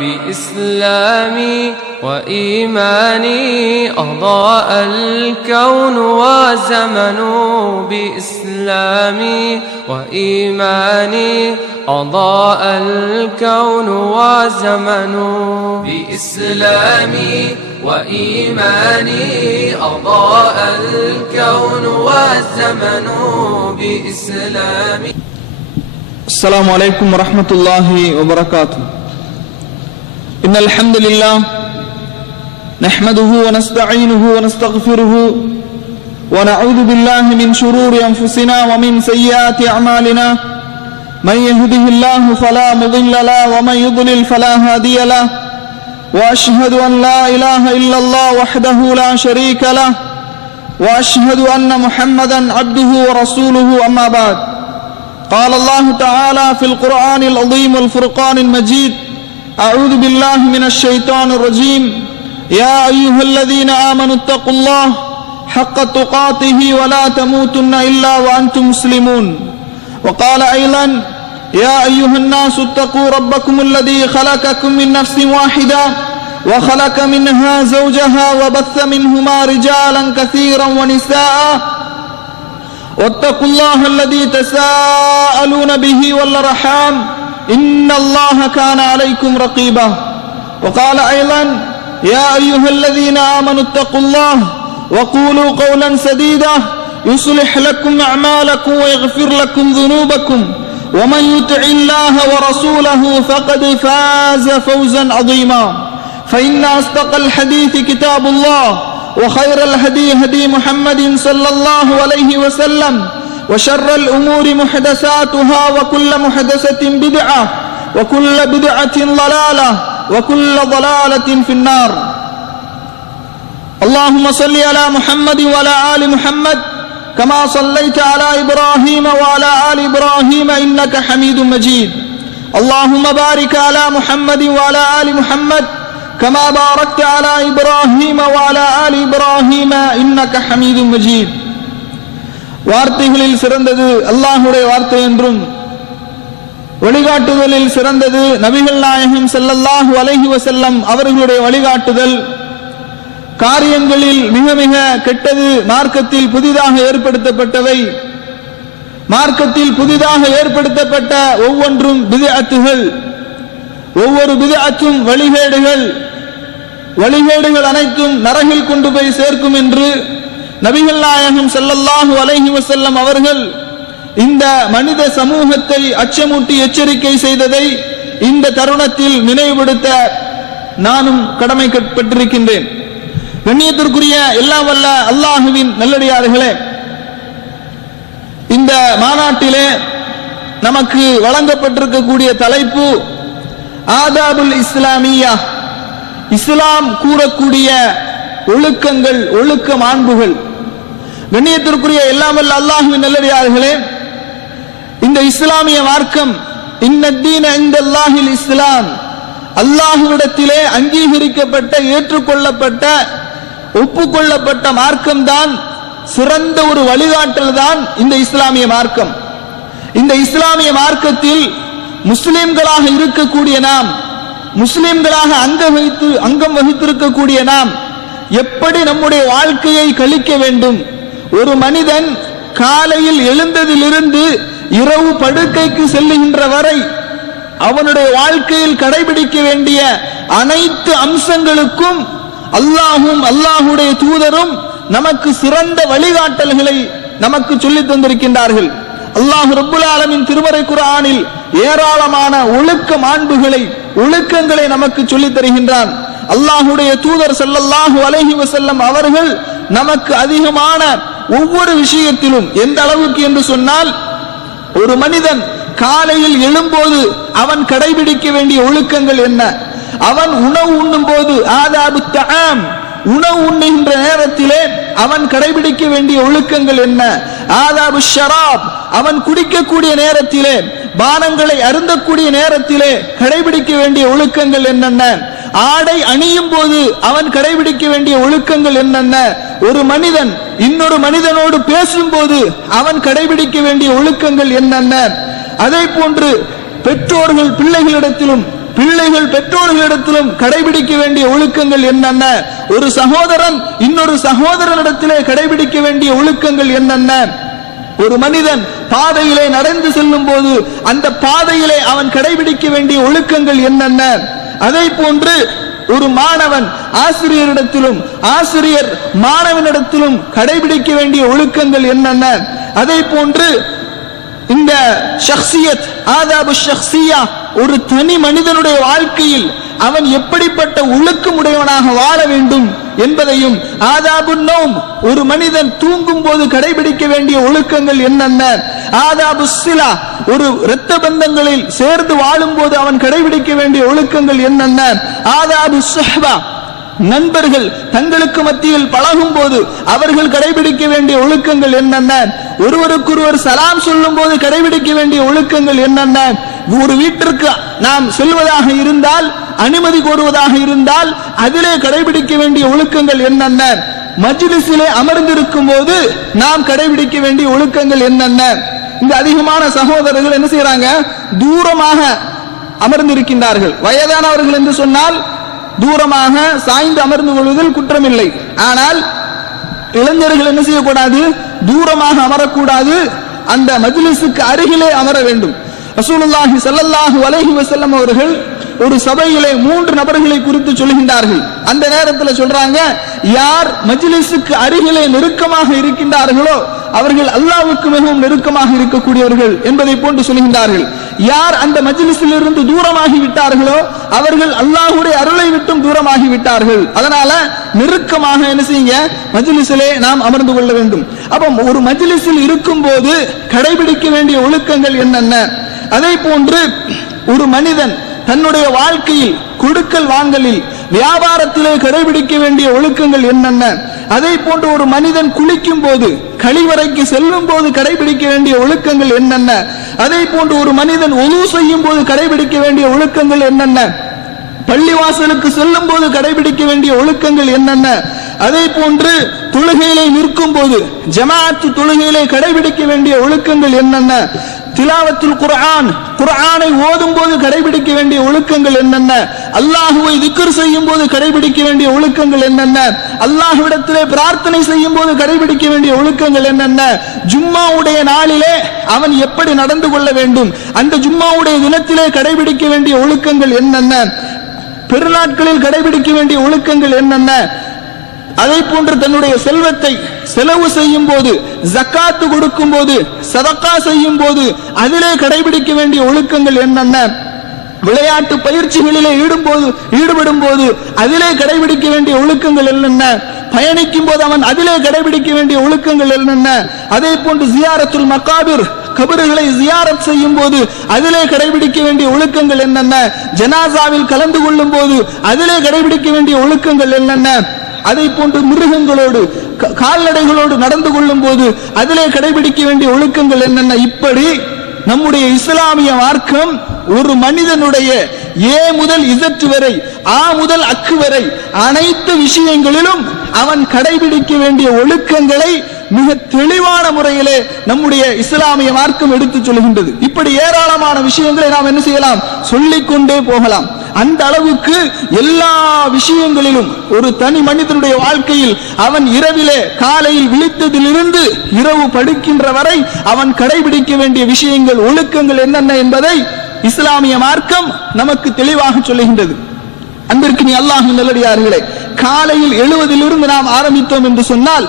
بإسلامي وإيماني أضاء الكون وزمن بإسلامي وإيماني أضاء الكون وزمن بإسلامي وإيماني أضاء الكون والزمن بإسلامي. السلام عليكم ورحمة الله وبركاته. إن الحمد لله نحمده ونستعينه ونستغفره ونعوذ بالله من شرور أنفسنا ومن سيئات أعمالنا. من يهده الله فلا مضل له ومن يضلل فلا هادي له. وأشهد أن لا إله إلا الله وحده لا شريك له وأشهد أن محمدا عبده ورسوله. أما بعد، قال الله تعالى في القرآن العظيم والفرقان المجيد: أعوذ بالله من الشيطان الرجيم. يا أيها الذين آمنوا اتقوا الله حق تقاته ولا تموتن إلا وأنتم مسلمون. وقال أيضا: يا أيها الناس اتقوا ربكم الذي خلقكم من نفس واحدة وخلق منها زوجها وبث منهما رجالا كثيرا ونساء واتقوا الله الذي تساءلون به والأرحام إن الله كان عليكم رقيبا. وقال أيضا: يا أيها الذين آمنوا اتقوا الله وقولوا قولا سديدا يصلح لكم أعمالكم ويغفر لكم ذنوبكم ومن يطع الله ورسوله فقد فاز فوزا عظيما. فإن أصدق الحديث كتاب الله وخير الهدي هدي محمد صلى الله عليه وسلم وشر الأمور محدثاتها وكل محدثة بدعة وكل بدعة ضلالة وكل ضلالة في النار. اللهم صل على محمد وعلى آل محمد كما صليت على إبراهيم وعلى آل إبراهيم إنك حميد مجيد. اللهم بارك على محمد وعلى آل محمد كما باركت على إبراهيم وعلى آل إبراهيم إنك حميد مجيد. வார்த்தைகளில் சிறந்தது அல்லாஹ்வுடைய வார்த்தை என்றும், வழிகாட்டுதலில் சிறந்தது நபிகள் நாயகம் ஸல்லல்லாஹு அலைஹி வஸல்லம் அவர்களுடைய வழிகாட்டுதல். காரியங்களில் மிக மிக கெட்டது மார்க்கத்தில் புதிதாக ஏற்படுத்தப்பட்டவை. மார்க்கத்தில் புதிதாக ஏற்படுத்தப்பட்ட ஒவ்வொன்றும் பித்அத்துகள். ஒவ்வொரு பித்அத்தும் வழிகேடுகள். வழிகேடுகள் அனைத்தும் நரகில் கொண்டு போய் சேர்க்கும் என்று நபிகள் நாயகம் ஸல்லல்லாஹு அலைஹி வஸல்லம் அவர்கள் இந்த மனித சமூகத்தை அச்சமூட்டி எச்சரிக்கை செய்ததை இந்த தருணத்தில் நினைவுபடுத்த நானும் கடமைப்பட்டிருக்கின்றேன். கண்ணியத்திற்குரிய எல்லாம் வல்ல அல்லாஹுவின் நல்லடியார்களே, இந்த மாநாட்டிலே நமக்கு வழங்கப்பட்டிருக்கக்கூடிய தலைப்பு ஆதாபுல் இஸ்லாமியா, இஸ்லாம் கூறக்கூடிய ஒழுக்கங்கள், ஒழுக்க மாண்புகள். கண்ணியத்திற்குரிய எல்லாம் வல்ல அல்லாஹுவின் நல்லடியார்களே, இந்த இஸ்லாமிய மார்க்கம் இன்னத்தீன இன்தல்லாஹில் இஸ்லாம், அல்லாஹுவிடத்திலே அங்கீகரிக்கப்பட்ட, ஏற்றுக்கொள்ளப்பட்ட, ஒப்புக்கொள்ளப்பட்ட மார்க்கம்தான், சிறந்த ஒரு வழிகாட்டல் தான் இந்த இஸ்லாமிய மார்க்கம். இந்த இஸ்லாமிய மார்க்கத்தில் முஸ்லிம்களாக இருக்கக்கூடிய நாம், முஸ்லிம்களாக அங்கம் வகித்திருக்கக்கூடிய நாம் எப்படி நம்முடைய வாழ்க்கையை கழிக்க வேண்டும், ஒரு மனிதன் காலையில் எழுந்ததிலிருந்து இரவு படுக்கைக்கு செல்லுகின்ற வரை அவனுடைய வாழ்க்கையில் கடைபிடிக்க வேண்டிய அனைத்து அம்சங்களுக்கும் அல்லாஹும் அல்லாஹுடைய தூதரும் நமக்கு சிறந்த வழிகாட்டல்களை நமக்கு சொல்லித் தந்திருக்கின்றார்கள். அல்லாஹ் ரப்புல் ஆலமீன் திருமறை குர்ஆனில் ஏராளமான ஒழுக்க மாண்புகளை, ஒழுக்கங்களை நமக்கு சொல்லித் தருகின்றான். அல்லாஹுடைய தூதர் ஸல்லல்லாஹு அலைஹி வஸல்லம் அவர்கள் நமக்கு அதிகமான ஒவ்வொரு விஷயத்திலும், எந்த அளவுக்கு என்று சொன்னால், ஒரு மனிதன் காலையில் எழும்போது அவன் கடைபிடிக்க வேண்டிய ஒழுக்கங்கள் என்ன, அவன் உணவு உண்ணும் போது ஆதாபு தஆம், உணவு உண்ணுகின்ற நேரத்திலே அவன் கடைபிடிக்க வேண்டிய ஒழுக்கங்கள் என்ன, ஆதாபு ஷராப், அவன் குடிக்கக்கூடிய நேரத்திலே, பானங்களை அருந்தக்கூடிய நேரத்திலே கடைபிடிக்க வேண்டிய ஒழுக்கங்கள் என்னென்ன, ஆடை அணியும் போது அவன் கடைபிடிக்க வேண்டிய ஒழுக்கங்கள் என்னென்ன, ஒரு மனிதன் இன்னொரு மனிதனோடு பேசும்போது அவன் கடைபிடிக்க வேண்டிய ஒழுக்கங்கள் என்னென்ன, அதே போன்று பெற்றோர்கள் பிள்ளைகளிடத்திலும் பிள்ளைகள் பெற்றோர்களிடத்திலும் கடைபிடிக்க வேண்டிய ஒழுக்கங்கள் என்னென்ன, ஒரு சகோதரன் இன்னொரு சகோதரனிடத்திலே கடைபிடிக்க வேண்டிய ஒழுக்கங்கள் என்னென்ன, ஒரு மனிதன் பாதையிலே நடந்து செல்லும் போது அந்த பாதையிலே அவன் கடைபிடிக்க வேண்டிய ஒழுக்கங்கள் என்னென்ன, அதை போன்று ஒரு மாணவன் ஆசிரியரிடத்திலும் ஆசிரியர் மாணவனிடத்திலும் கடைபிடிக்க வேண்டிய ஒழுக்கங்கள் என்னென்ன, அதை போன்று இந்த ஷக்சியத் ஆதாபு ஷக்சியா, ஒரு தனி மனிதனுடைய வாழ்க்கையில் அவன் எப்படிப்பட்ட ஒழுக்கமுடையவனாக வாழ வேண்டும் என்பதையும், ஆதாபு நௌம், ஒரு மனிதன் தூங்கும் போது கடைபிடிக்க வேண்டிய ஒழுக்கங்கள் என்னென்ன, ஆதாபு சிலா, ஒரு இரத்த பந்தங்களில் சேர்ந்து வாழும் போது அவன் கடைபிடிக்க வேண்டிய ஒழுக்கங்கள் என்னென்ன, ஆதாபு சுஹ்பா, நண்பர்கள் தங்களுக்கு மத்தியில் பழகும் போது அவர்கள் கடைபிடிக்க வேண்டிய ஒழுக்கங்கள் என்னென்ன, ஒருவருக்கொருவர் சலாம் சொல்லும் போது கடைபிடிக்க வேண்டிய ஒழுக்கங்கள் என்னென்ன, ஒரு வீட்டிற்கு நாம் செல்வதாக இருந்தால், அனுமதி கோருவதாக இருந்தால் அதிலே கடைபிடிக்க வேண்டிய ஒழுக்கங்கள் என்னென்ன, மஜ்லிஸிலே அமர்ந்திருக்கும் போது நாம் கடைபிடிக்க வேண்டிய ஒழுக்கங்கள் என்னென்ன. இந்த அதிகமான சகோதரர்கள் என்ன செய்யறாங்க, தூரமாக அமர்ந்திருக்கின்றார்கள். வயதானவர்கள் என்று சொன்னால் தூரமாக சாய்ந்து அமர்ந்து கொள்வதில் குற்றமில்லை. ஆனால் இளைஞர்கள் என்ன செய்யக்கூடாது, தூரமாக அமரக்கூடாது, அந்த மஜ்லிஸுக்கு அருகிலே அமர வேண்டும். ரசூலுல்லாஹி ஸல்லல்லாஹு அலைஹி வஸல்லம் அவர்கள் ஒரு சபையிலே 3 நபர்களை குறித்து சொல்கின்றார்கள். அந்த நேரத்தில் சொல்றாங்க, யார் மஜ்லிஸுக்கு அருகிலே நெருக்கமாக இருக்கின்றார்களோ அவர்கள் அல்லாஹ்வுக்கு மிகவும் நெருக்கமாக இருக்கக்கூடியவர்கள் என்பதை போன்று சொல்கின்றார்கள். யார் அந்த மஜ்லிஸில் இருந்து தூரமாகி விட்டார்களோ அவர்கள் அல்லாஹ்வுடைய அருளை விட்டும் தூரமாகி விட்டார்கள். அதனால நெருக்கமாக என்ன செய்யுங்க, மஜ்லிஸிலே நாம் அமர்ந்து கொள்ள வேண்டும். அப்ப ஒரு மஜ்லிஸில் இருக்கும் போது கடைபிடிக்க வேண்டிய ஒழுக்கங்கள் என்னென்ன, அதை போன்று ஒரு மனிதன் தன்னுடைய வாழ்க்கையில் கொடுக்கல் வாங்கலில் வியாபாரத்திலே கடைபிடிக்க வேண்டிய ஒழுக்கங்கள் என்னென்ன, அதை போன்று ஒரு மனிதன் குளிக்கும் போது கழிவறைக்கு செல்லும் போது கடைபிடிக்க வேண்டிய ஒழுக்கங்கள் என்னென்ன, அதை போன்று ஒரு மனிதன் உது செய்யும் போது கடைபிடிக்க வேண்டிய ஒழுக்கங்கள் என்னென்ன, பள்ளிவாசலுக்கு செல்லும் போது கடைபிடிக்க வேண்டிய ஒழுக்கங்கள் என்னென்ன, அதை போன்று தொழுகையிலே நிற்கும் போது ஜமாஅத்து தொழுகையிலே கடைபிடிக்க வேண்டிய ஒழுக்கங்கள் என்னென்ன, திலாவத்துல் குர்ஆன், குர்ஆனை ஓதும் போது கடைபிடிக்க வேண்டிய ஒழுக்கங்கள் என்னென்ன, அல்லாஹ்வை திக்ர் செய்யும் போது கடைபிடிக்க வேண்டிய ஒழுக்கங்கள் என்னென்ன, அல்லாஹ்விடத்திலே பிரார்த்தனை செய்யும் போது கடைபிடிக்க வேண்டிய ஒழுக்கங்கள் என்னென்ன, ஜும்மாவுடைய நாளிலே அவன் எப்படி நடந்து கொள்ள வேண்டும், அந்த ஜும்மாவுடைய தினத்திலே கடைபிடிக்க வேண்டிய ஒழுக்கங்கள் என்னென்ன, பெருநாட்களில் கடைபிடிக்க வேண்டிய ஒழுக்கங்கள் என்னென்ன, அதை போன்று தன்னுடைய செல்வத்தை செலவு செய்யும் போது, ஜக்காத்து கொடுக்கும் போது, சதக்கா செய்யும் போது அதிலே கடைபிடிக்க வேண்டிய ஒழுக்கங்கள் என்னென்ன, விளையாட்டு பயிற்சிகளிலே ஈடுபடும் போது அதிலே கடைபிடிக்க வேண்டிய ஒழுக்கங்கள் என்னென்ன, பயணிக்கும் போது அவன் அதிலே கடைபிடிக்க வேண்டிய ஒழுக்கங்கள் என்னென்ன, அதே போன்று ஜியாரத்துல் மகாபிர், கபறுகளை ஜியாரத் செய்யும் போது அதிலே கடைபிடிக்க வேண்டிய ஒழுக்கங்கள் என்னென்ன, ஜனாசாவில் கலந்து கொள்ளும் போது அதிலே கடைபிடிக்க வேண்டிய ஒழுக்கங்கள் என்னென்ன, அதை போன்று மிருகங்களோடு கால்நடைகளோடு நடந்து கொள்ளும் போது அதிலே கடைபிடிக்க வேண்டிய ஒழுக்கங்கள் என்னென்ன. இப்படி நம்முடைய இஸ்லாமிய மார்க்கம் ஒரு மனிதனுடைய ஏ முதல் இசட் வரை, ஆ முதல் அக்கு வரை அனைத்து விஷயங்களிலும் அவன் கடைபிடிக்க வேண்டிய ஒழுக்கங்களை மிக தெளிவான முறையிலே நம்முடைய இஸ்லாமிய மார்க்கம் எடுத்துச் சொல்கின்றது. இப்படி ஏராளமான விஷயங்களை நாம் என்ன செய்யலாம், சொல்லிக்கொண்டே போகலாம். அந்த அளவுக்கு எல்லா விஷயங்களிலும் ஒரு தனி மனிதனுடைய வாழ்க்கையில் அவன் இரவிலே காலையில் விழித்ததிலிருந்து இரவு படுக்கின்ற வரை அவன் கடைபிடிக்க வேண்டிய விஷயங்கள், ஒழுக்கங்கள் என்னென்ன என்பதை இஸ்லாமிய மார்க்கம் நமக்கு தெளிவாக சொல்லுகின்றது. அன்பிற்கு நீ அல்லாஹ்வின் நல்லடியார்களே, காலையில் எழுவதிலிருந்து நாம் ஆரம்பித்தோம் என்று சொன்னால்,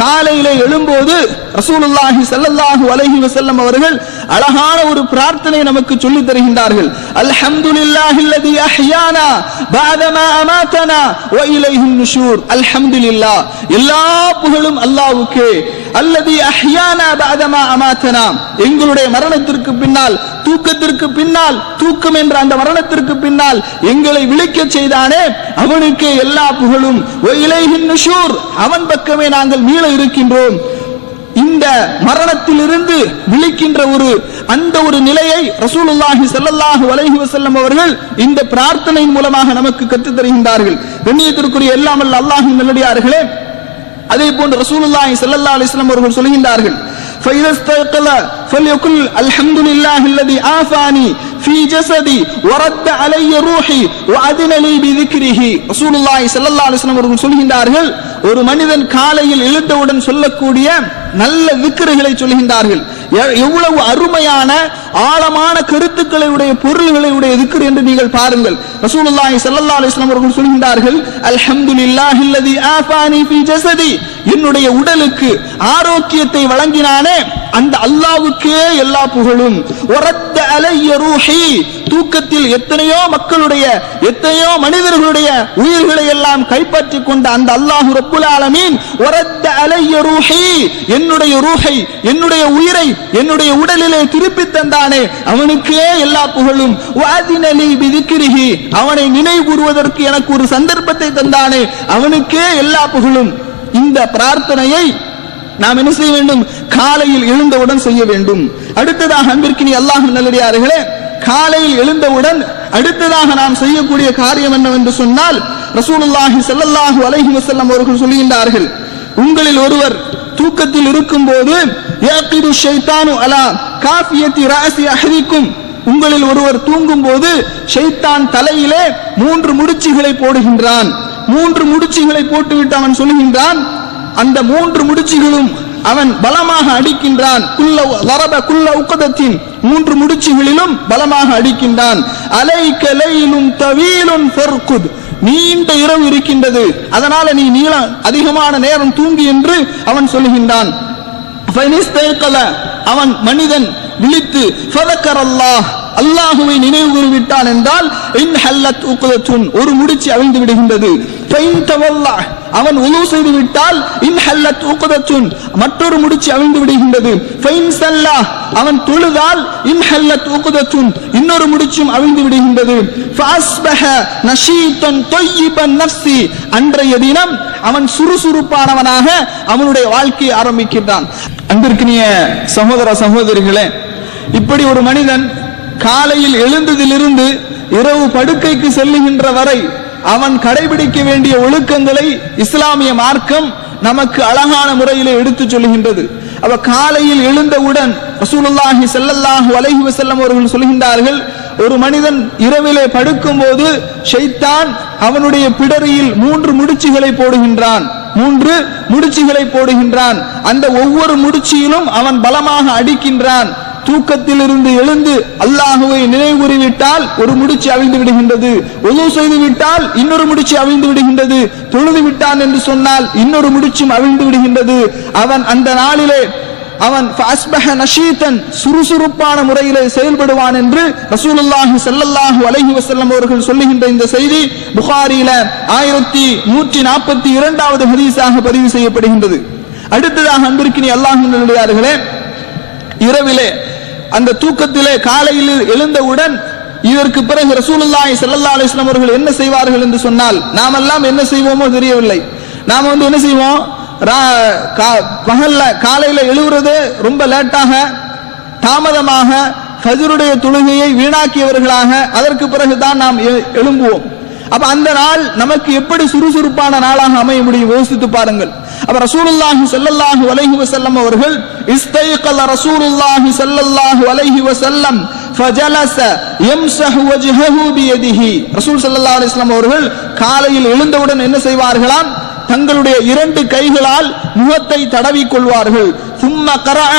காலையிலே எழும்போது ரசூலுல்லாஹி ஸல்லல்லாஹு அலைஹி வஸல்லம் அவர்கள் அழகான ஒரு பிரார்த்தனை நமக்கு சொல்லித் தருகின்றார்கள். அல்ஹம்துலில்லாஹில்லதி அஹ்யானா பஅதமா அமாதனா வ இலைஹின் நுஷூர். அல்ஹம்துலில்லாஹ், எல்லா புகழும் அல்லாஹ்வுக்கே. அல்லதி அஹ்யானா பஅதமா அமாதனா, எங்களுடைய மரணத்திற்கு பின்னால், தூக்கத்திற்கு பின்னால், தூக்கம் என்ற அந்த மரணத்திற்கு பின்னால் எங்களை விழிக்கச் செய்தானே அவனுக்கே எல்லா புகழும். வ இலைஹின் நுஷூர், அவன் பக்கமே நாங்கள் மீள இருக்கின்றோம். இந்த மரணத்திலிருந்து விழிக்கின்ற அந்த ஒரு நிலையை ரசூலுல்லாஹி ஸல்லல்லாஹு அலைஹி வஸல்லம் அவர்கள் இந்த பிரார்த்தனையின் மூலமாக நமக்கு கற்றுத் தருகின்றார்கள். கண்ணியத்திற்குரிய எல்லாம் வல்ல அல்லாஹ்வின் நல்லடியார்களே, அதே போன்று ரசூலுல்லாஹி ஸல்லல்லாஹு அலைஹி வஸல்லம் அவர்கள் சொல்கின்றார்கள், فإذا استيقظ فليقل الحمد لله الذي عافاني في جسدي ورد علي روحي وأذن لي بذكره. ரசூலுல்லாஹி ஸல்லல்லாஹு அலைஹி வஸல்லம் அவர்கள் சொல்கின்றார்கள், ஒரு மனிதன் காலையில் எழுந்தவுடன் சொல்லக்கூடிய நல்ல விக்ருகளை சொல்கின்றார்கள். எவ்வளவு அருமையான ஆழமான கருத்துக்களை உடைய பொருள்களை உடைய திக்ர் என்று நீங்கள் பாருங்கள். ரசூலுல்லாஹி ஸல்லல்லாஹு அலைஹி வஸல்லம் அவர்கள் சொல்கின்றார்கள், அல்ஹம்துலில்லாஹில்லதி ஆஃபானி ஃபீ ஜஸதி, என்னுடைய உடலுக்கு ஆரோக்கியத்தை வழங்கினானே அந்த அல்லாஹ்வுக்கே எல்லா புகழும். வரத்த அலைய ரூஹி, தூக்கத்தில் எத்தனையோ மக்களுடைய எத்தனையோ மனிதர்களுடைய உயிர்களை எல்லாம் கைப்பற்றிக் கொண்ட அந்த அல்லாஹ் ரப்புல் ஆலமீன் வரத்த அலைய ரூஹி, என்னுடைய ரூஹை என்னுடைய உயிரை என்னுடைய உடலிலே திருப்பி தந்தானே அவனுக்கே எல்லா புகழும். வாதினலி பிதிக்ரிஹி, அவனை நினைவு கூறுவதற்கு எனக்கு ஒரு சந்தர்ப்பத்தை தந்தானே அவனுக்கே எல்லா புகழும். இந்த பிரார்த்தனையை நாம் என்ன செய்ய வேண்டும்? காலையில் எழுந்தவுடன் செய்ய வேண்டும். அடுத்ததாக அன்பிற்கினி அல்லாஹ்வின் நல்லடியார்களே, காலையில் எழுந்தவுடன் அடுத்ததாக நாம் செய்யக்கூடிய காரியம் என்னவென்று சொன்னால், ரசூலுல்லாஹி ஸல்லல்லாஹு அலைஹி வஸல்லம் அவர்கள் சொல்கின்றார்கள், உங்களில் ஒருவர் தூக்கத்தில் இருக்கும் போது யாகிது ஷைத்தானு அலா காஃபியத்தி ராசி அஹதிக்கும், உங்களில் ஒருவர் தூங்கும் போது ஷைத்தான் தலையிலே 3 முடிச்சுகளை போடுகின்றான். 3 முடிச்சுகளை போட்டுவிட்டு அவன் சொல்கின்றான், அந்த 3 முடிச்சுகளும் அவன் பலமாக அடிக்கின்றான். குல்ல உக்கதத்தின் 3 முடிச்சுகளிலும் பலமாக அடிக்கின்றான். அலைக லைலும் தவீலுன் ஃபர்குத், நீண்ட இரவு இருக்கின்றது, அதனால நீ அதிகமான நேரம் தூங்கி என்று அவன் சொல்கின்றான். அவன் மனிதன் விழித்து ஃபதக்கரல்லாஹ், அல்லாஹுவை நினைவு கூறிவிட்டான் என்றால் இன் ஹல்லத் உக்தத்துன், ஒரு முடிச்சு அவிழ்ந்து விடுகின்றது. ஃபைன் தவல்லா, அவன் உது செய்து விட்டால் இன் ஹல்லத் உக்தத்துன், மற்றொரு முடிச்சு அவிழ்ந்து விடுகின்றது. ஃபைன் ஸல்லா, அவன் தொழுதால் இன் ஹல்லத் உக்தத்துன், இன்னொரு முடிச்சும் அவிழ்ந்து விடுகின்றது. ஃபஅஸ்பஹ நஷீதன் தய்யிபன் நஃப்ஸி, அன்றைய தினம் அவன் சுறுசுறுப்பானவனாக அவனுடைய வாழ்க்கையை ஆரம்பிக்கின்றான். அன்பிற்கினிய சகோதர சகோதரிகளே, இப்படி ஒரு மனிதன் காலையில் எழுந்ததிலிருந்து இரவு படுக்கைக்கு செல்லுகின்ற வரை அவன் கடைபிடிக்க வேண்டிய ஒழுக்கங்களை இஸ்லாமிய மார்க்கம் நமக்கு அழகான முறையிலே எடுத்துச் சொல்கின்றது. அவ காலையில் எழுந்தவுடன் ரசூலுல்லாஹி ஸல்லல்லாஹு அலைஹி வஸல்லம் அவர்கள் சொல்கின்றார்கள், ஒரு மனிதன் இரவிலே படுக்கும் போது ஷைத்தான் அவனுடைய பிடரியில் 3 முடிச்சுகளை போடுகின்றான். 3 முடிச்சுகளை போடுகின்றான். அந்த ஒவ்வொரு முடிச்சியிலும் அவன் பலமாக அடிக்கின்றான். தூக்கத்தில் இருந்து எழுந்து அல்லாஹுவை நினைவு கூறிவிட்டால் ஒரு முடிச்சு அவிழ்ந்து விடுகின்றது. உது செய்து விட்டால் இன்னொரு முடிச்சு அவிழ்ந்து விடுகின்றது. தொழுது விட்டான் என்று சொன்னால் இன்னொரு முடிச்சும் அவிழ்ந்து விடுகின்றது. அவன் அந்த நாளிலே அவன் ஃபஅஸ்பஹ நஷீதன், சுறுசுறுப்பான முறையிலே செயல்படுவான் என்று ரசூலுல்லாஹி ஸல்லல்லாஹு அலைஹி வஸல்லம் அவர்கள் சொல்லுகின்ற இந்த செய்தி புகாரியில 1142வது ஹதீஸாக பதிவு செய்யப்படுகின்றது. அடுத்ததாக அன்பிற்கினி அல்லாஹ்வின் நல்லடியார்களே, இரவிலே அந்த தூக்கத்திலே காலையில் எழுந்தவுடன் இதற்கு பிறகு ரசூலுல்லாஹி ஸல்லல்லாஹு அலைஹி வஸல்லம் அவர்கள் என்ன செய்வார்கள் என்று சொன்னால், நாமெல்லாம் என்ன செய்வோமோ தெரியவில்லை. நாம என்ன செய்வோம், பகல்ல காலையில எழுவுறது ரொம்ப லேட்டாக தாமதமாக ஃபஜ்ருடைய தொழுகையை வீணாக்கியவர்களாக அதற்கு பிறகுதான் நாம் எழும்புவோம். அப்ப அந்த நாள் நமக்கு எப்படி சுறுசுறுப்பான நாளாக அமைய முடியும் யோசித்து பாருங்கள். அப்ப ரசூலுல்லாஹி ஸல்லல்லாஹு அலைஹி வஸல்லம் அவர்கள் இஸ்தைகல ரசூலுல்லாஹி ஸல்லல்லாஹு அலைஹி வஸல்லம் ஃபஜலஸ யம்ஸஹு வஜ்ஹஹு பியதிஹி, ரசூல் ஸல்லல்லாஹு அலைஹி வஸல்லம் அவர்கள் காலையில் எழுந்தவுடன் என்ன செய்வார்களாம், தங்களுடைய 2 கைகளால் முகத்தை தடவி கொள்வார்கள். ثم قرأ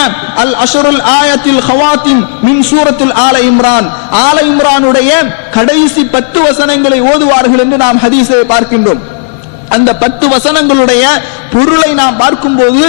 العشر الآيات الخواتم من سورة آل عمران, ஆல இம்ரானுடைய கடைசி 10 வசனங்களை ஓதுவார்கள் என்று நாம் ஹதீஸை பார்க்கின்றோம். அந்த 10 வசனங்களுடைய பொருளை நாம் பார்க்கும்போது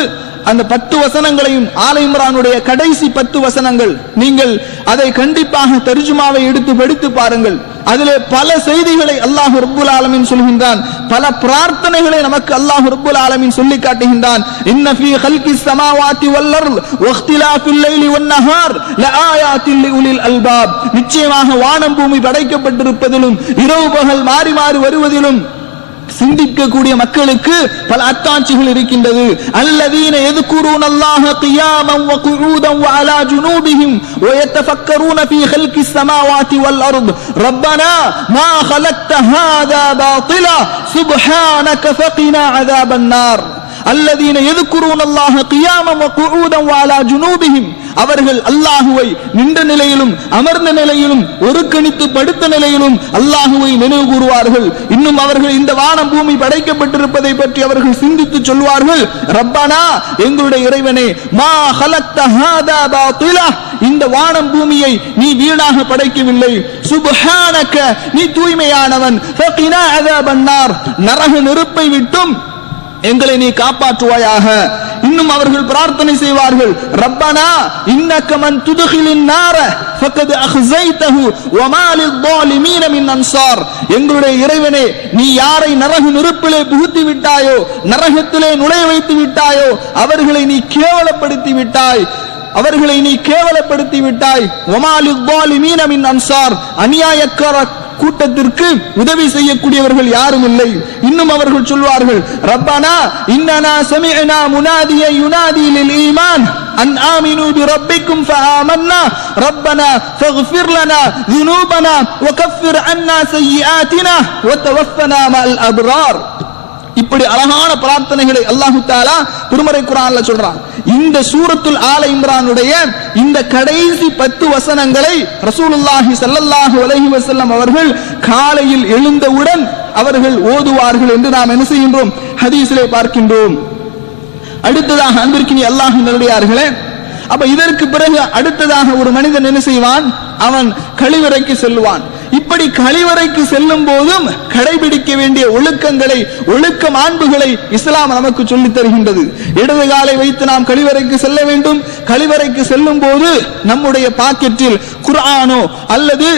அந்த 10 வசனங்களையும் ஆல இம்ரானுடைய கடைசி 10 வசனங்கள் நீங்கள் அதை கண்டிப்பாக தர்ஜுமாவை எடுத்து படித்து பாருங்கள். அதிலே பல செய்திகளை அல்லாஹ் ரப்புல் ஆலமீன் சொல்கின்றான். பல பிரார்த்தனைகளை நமக்கு அல்லாஹ் ரப்புல் ஆலமீன் சொல்லி காட்டுகின்றான். இன்ன ஃபீ ஹல்கிஸ் ஸமாவாதி வல் அர்த் வக்திலாஃபில் லைலி வன் நஹார் லஆயாத்தின் லிஉலில் அல்பாப், நிச்சயமாக வானம் பூமி படைக்கப்பட்டிருப்பதிலும் இரவு பகல் மாறி மாறி வருவதிலும் சிந்திக்கக்கூடிய மக்களுக்கு பல அத்தாட்சிகள் இருக்கின்றது. அல்லதீன யذ்குரூனல்லாஹ கியாமன் வ குஊதன் வ அலா ஜுனூபிஹிம் வ யதஃபக்கரூன ஃபீ ஹல்கிஸ் ஸமாவாதி வல் அர்த் ரப்பனா மா خلقت هذا باطلا سبحانك فقنا عذاب النار. الذين يذكرون الله قياما وقعودا وعلى جنوبهم, அவர்கள் அல்லாஹுவை நின்ற நிலையிலும் அமர்ந்த நிலையிலும் ஒருக்கணித்து படுத்த நிலையிலும் அல்லாஹுவை நினைவு கூறுவார்கள். இன்னும் அவர்கள் இந்த வானம் பூமி படைக்கப்பட்டிருப்பதை பற்றி அவர்கள் சிந்தித்து சொல்வார்கள், ரப்பனா எங்களுடைய இறைவனே, மா ஹலக்த ஹாதா பாத்திலா, இந்த வானம் பூமியை நீ வீணாக படைக்கவில்லை, சுப்ஹானக நீ தூய்மையானவன், ஃபகினா அஸாபன் நார் நரக நெருப்பை விட்டும் எங்களை நீ காப்பாற்றுவாயாக. இன்னும் அவர்கள் பிரார்த்தனை செய்வார்கள், ரப்பனா இன்னக மன் துத்கிலின் நார ஃபகத் அக்ஸைதஹு வமா லில்-ஸாலிமீன மின் அன்சார், எங்களுடைய இறைவனே நீ யாரை நரக நெருப்பிலே புகுத்தி விட்டாயோ, நரகத்திலே நுழைய வைத்து விட்டாயோ, அவர்களை நீ கேவலப்படுத்தி விட்டாய், அவர்களை நீ கேவலப்படுத்தி விட்டாய். வமா லில்-ஸாலிமீன மின் அன்சார், அநியாயக்கார கூட்டத்திற்கு உதவி செய்யக்கூடியவர்கள் யாரும் இல்லை. இன்னும் அவர்கள் சொல்வார்கள், ரப்பனா இன்னனா சமிஅனா முனாதியன் யுனாதி லில் ஈமான் அன் ஆமினு பிரப்பிக்கும் ஃபஆமன்னா ரப்பனா ஃபக்ஃபிர் லனா ذுனூபனா வகஃபிர் அன்னா சய்யிஆத்தினா வதவஃபனா மஅல் அப்ரார். இப்படி அழகான பிரார்த்தனைகளை அல்லாஹ் தஆலா திருமறை குர்ஆன்ல சொல்றான். இந்த சூரத்துல் ஆல இம்ரானுடைய இந்த கடைசி 10 வசனங்களை ரசூலுல்லாஹி ஸல்லல்லாஹு அலைஹி வஸல்லம் அவர்கள் காலையில் எழுந்தவுடன் அவர்கள் ஓதுவார்கள் என்று நாம் என்ன செய்கின்றோம், ஹதீஸிலே பார்க்கின்றோம். அடுத்ததாக அன்பிற்கினிய அல்லாஹ்வின் நல்லடியார்களே, அப்ப இதற்கு பிறகு அடுத்ததாக ஒரு மனிதன் என்ன செய்வான், அவன் கழிவறைக்கு செல்வான். இப்படி கழிவறைக்கு செல்லும் போதும் கடைபிடிக்க வேண்டிய ஒழுக்கங்களை, ஒழுக்க மாண்புகளை இஸ்லாம் நமக்கு சொல்லித் தருகின்றது. இடது காலை வைத்து நாம் கழிவறைக்கு செல்ல வேண்டும். கழிவறைக்கு செல்லும் போது நம்முடைய பாக்கெட்டில் குர்ஆனோ அல்லது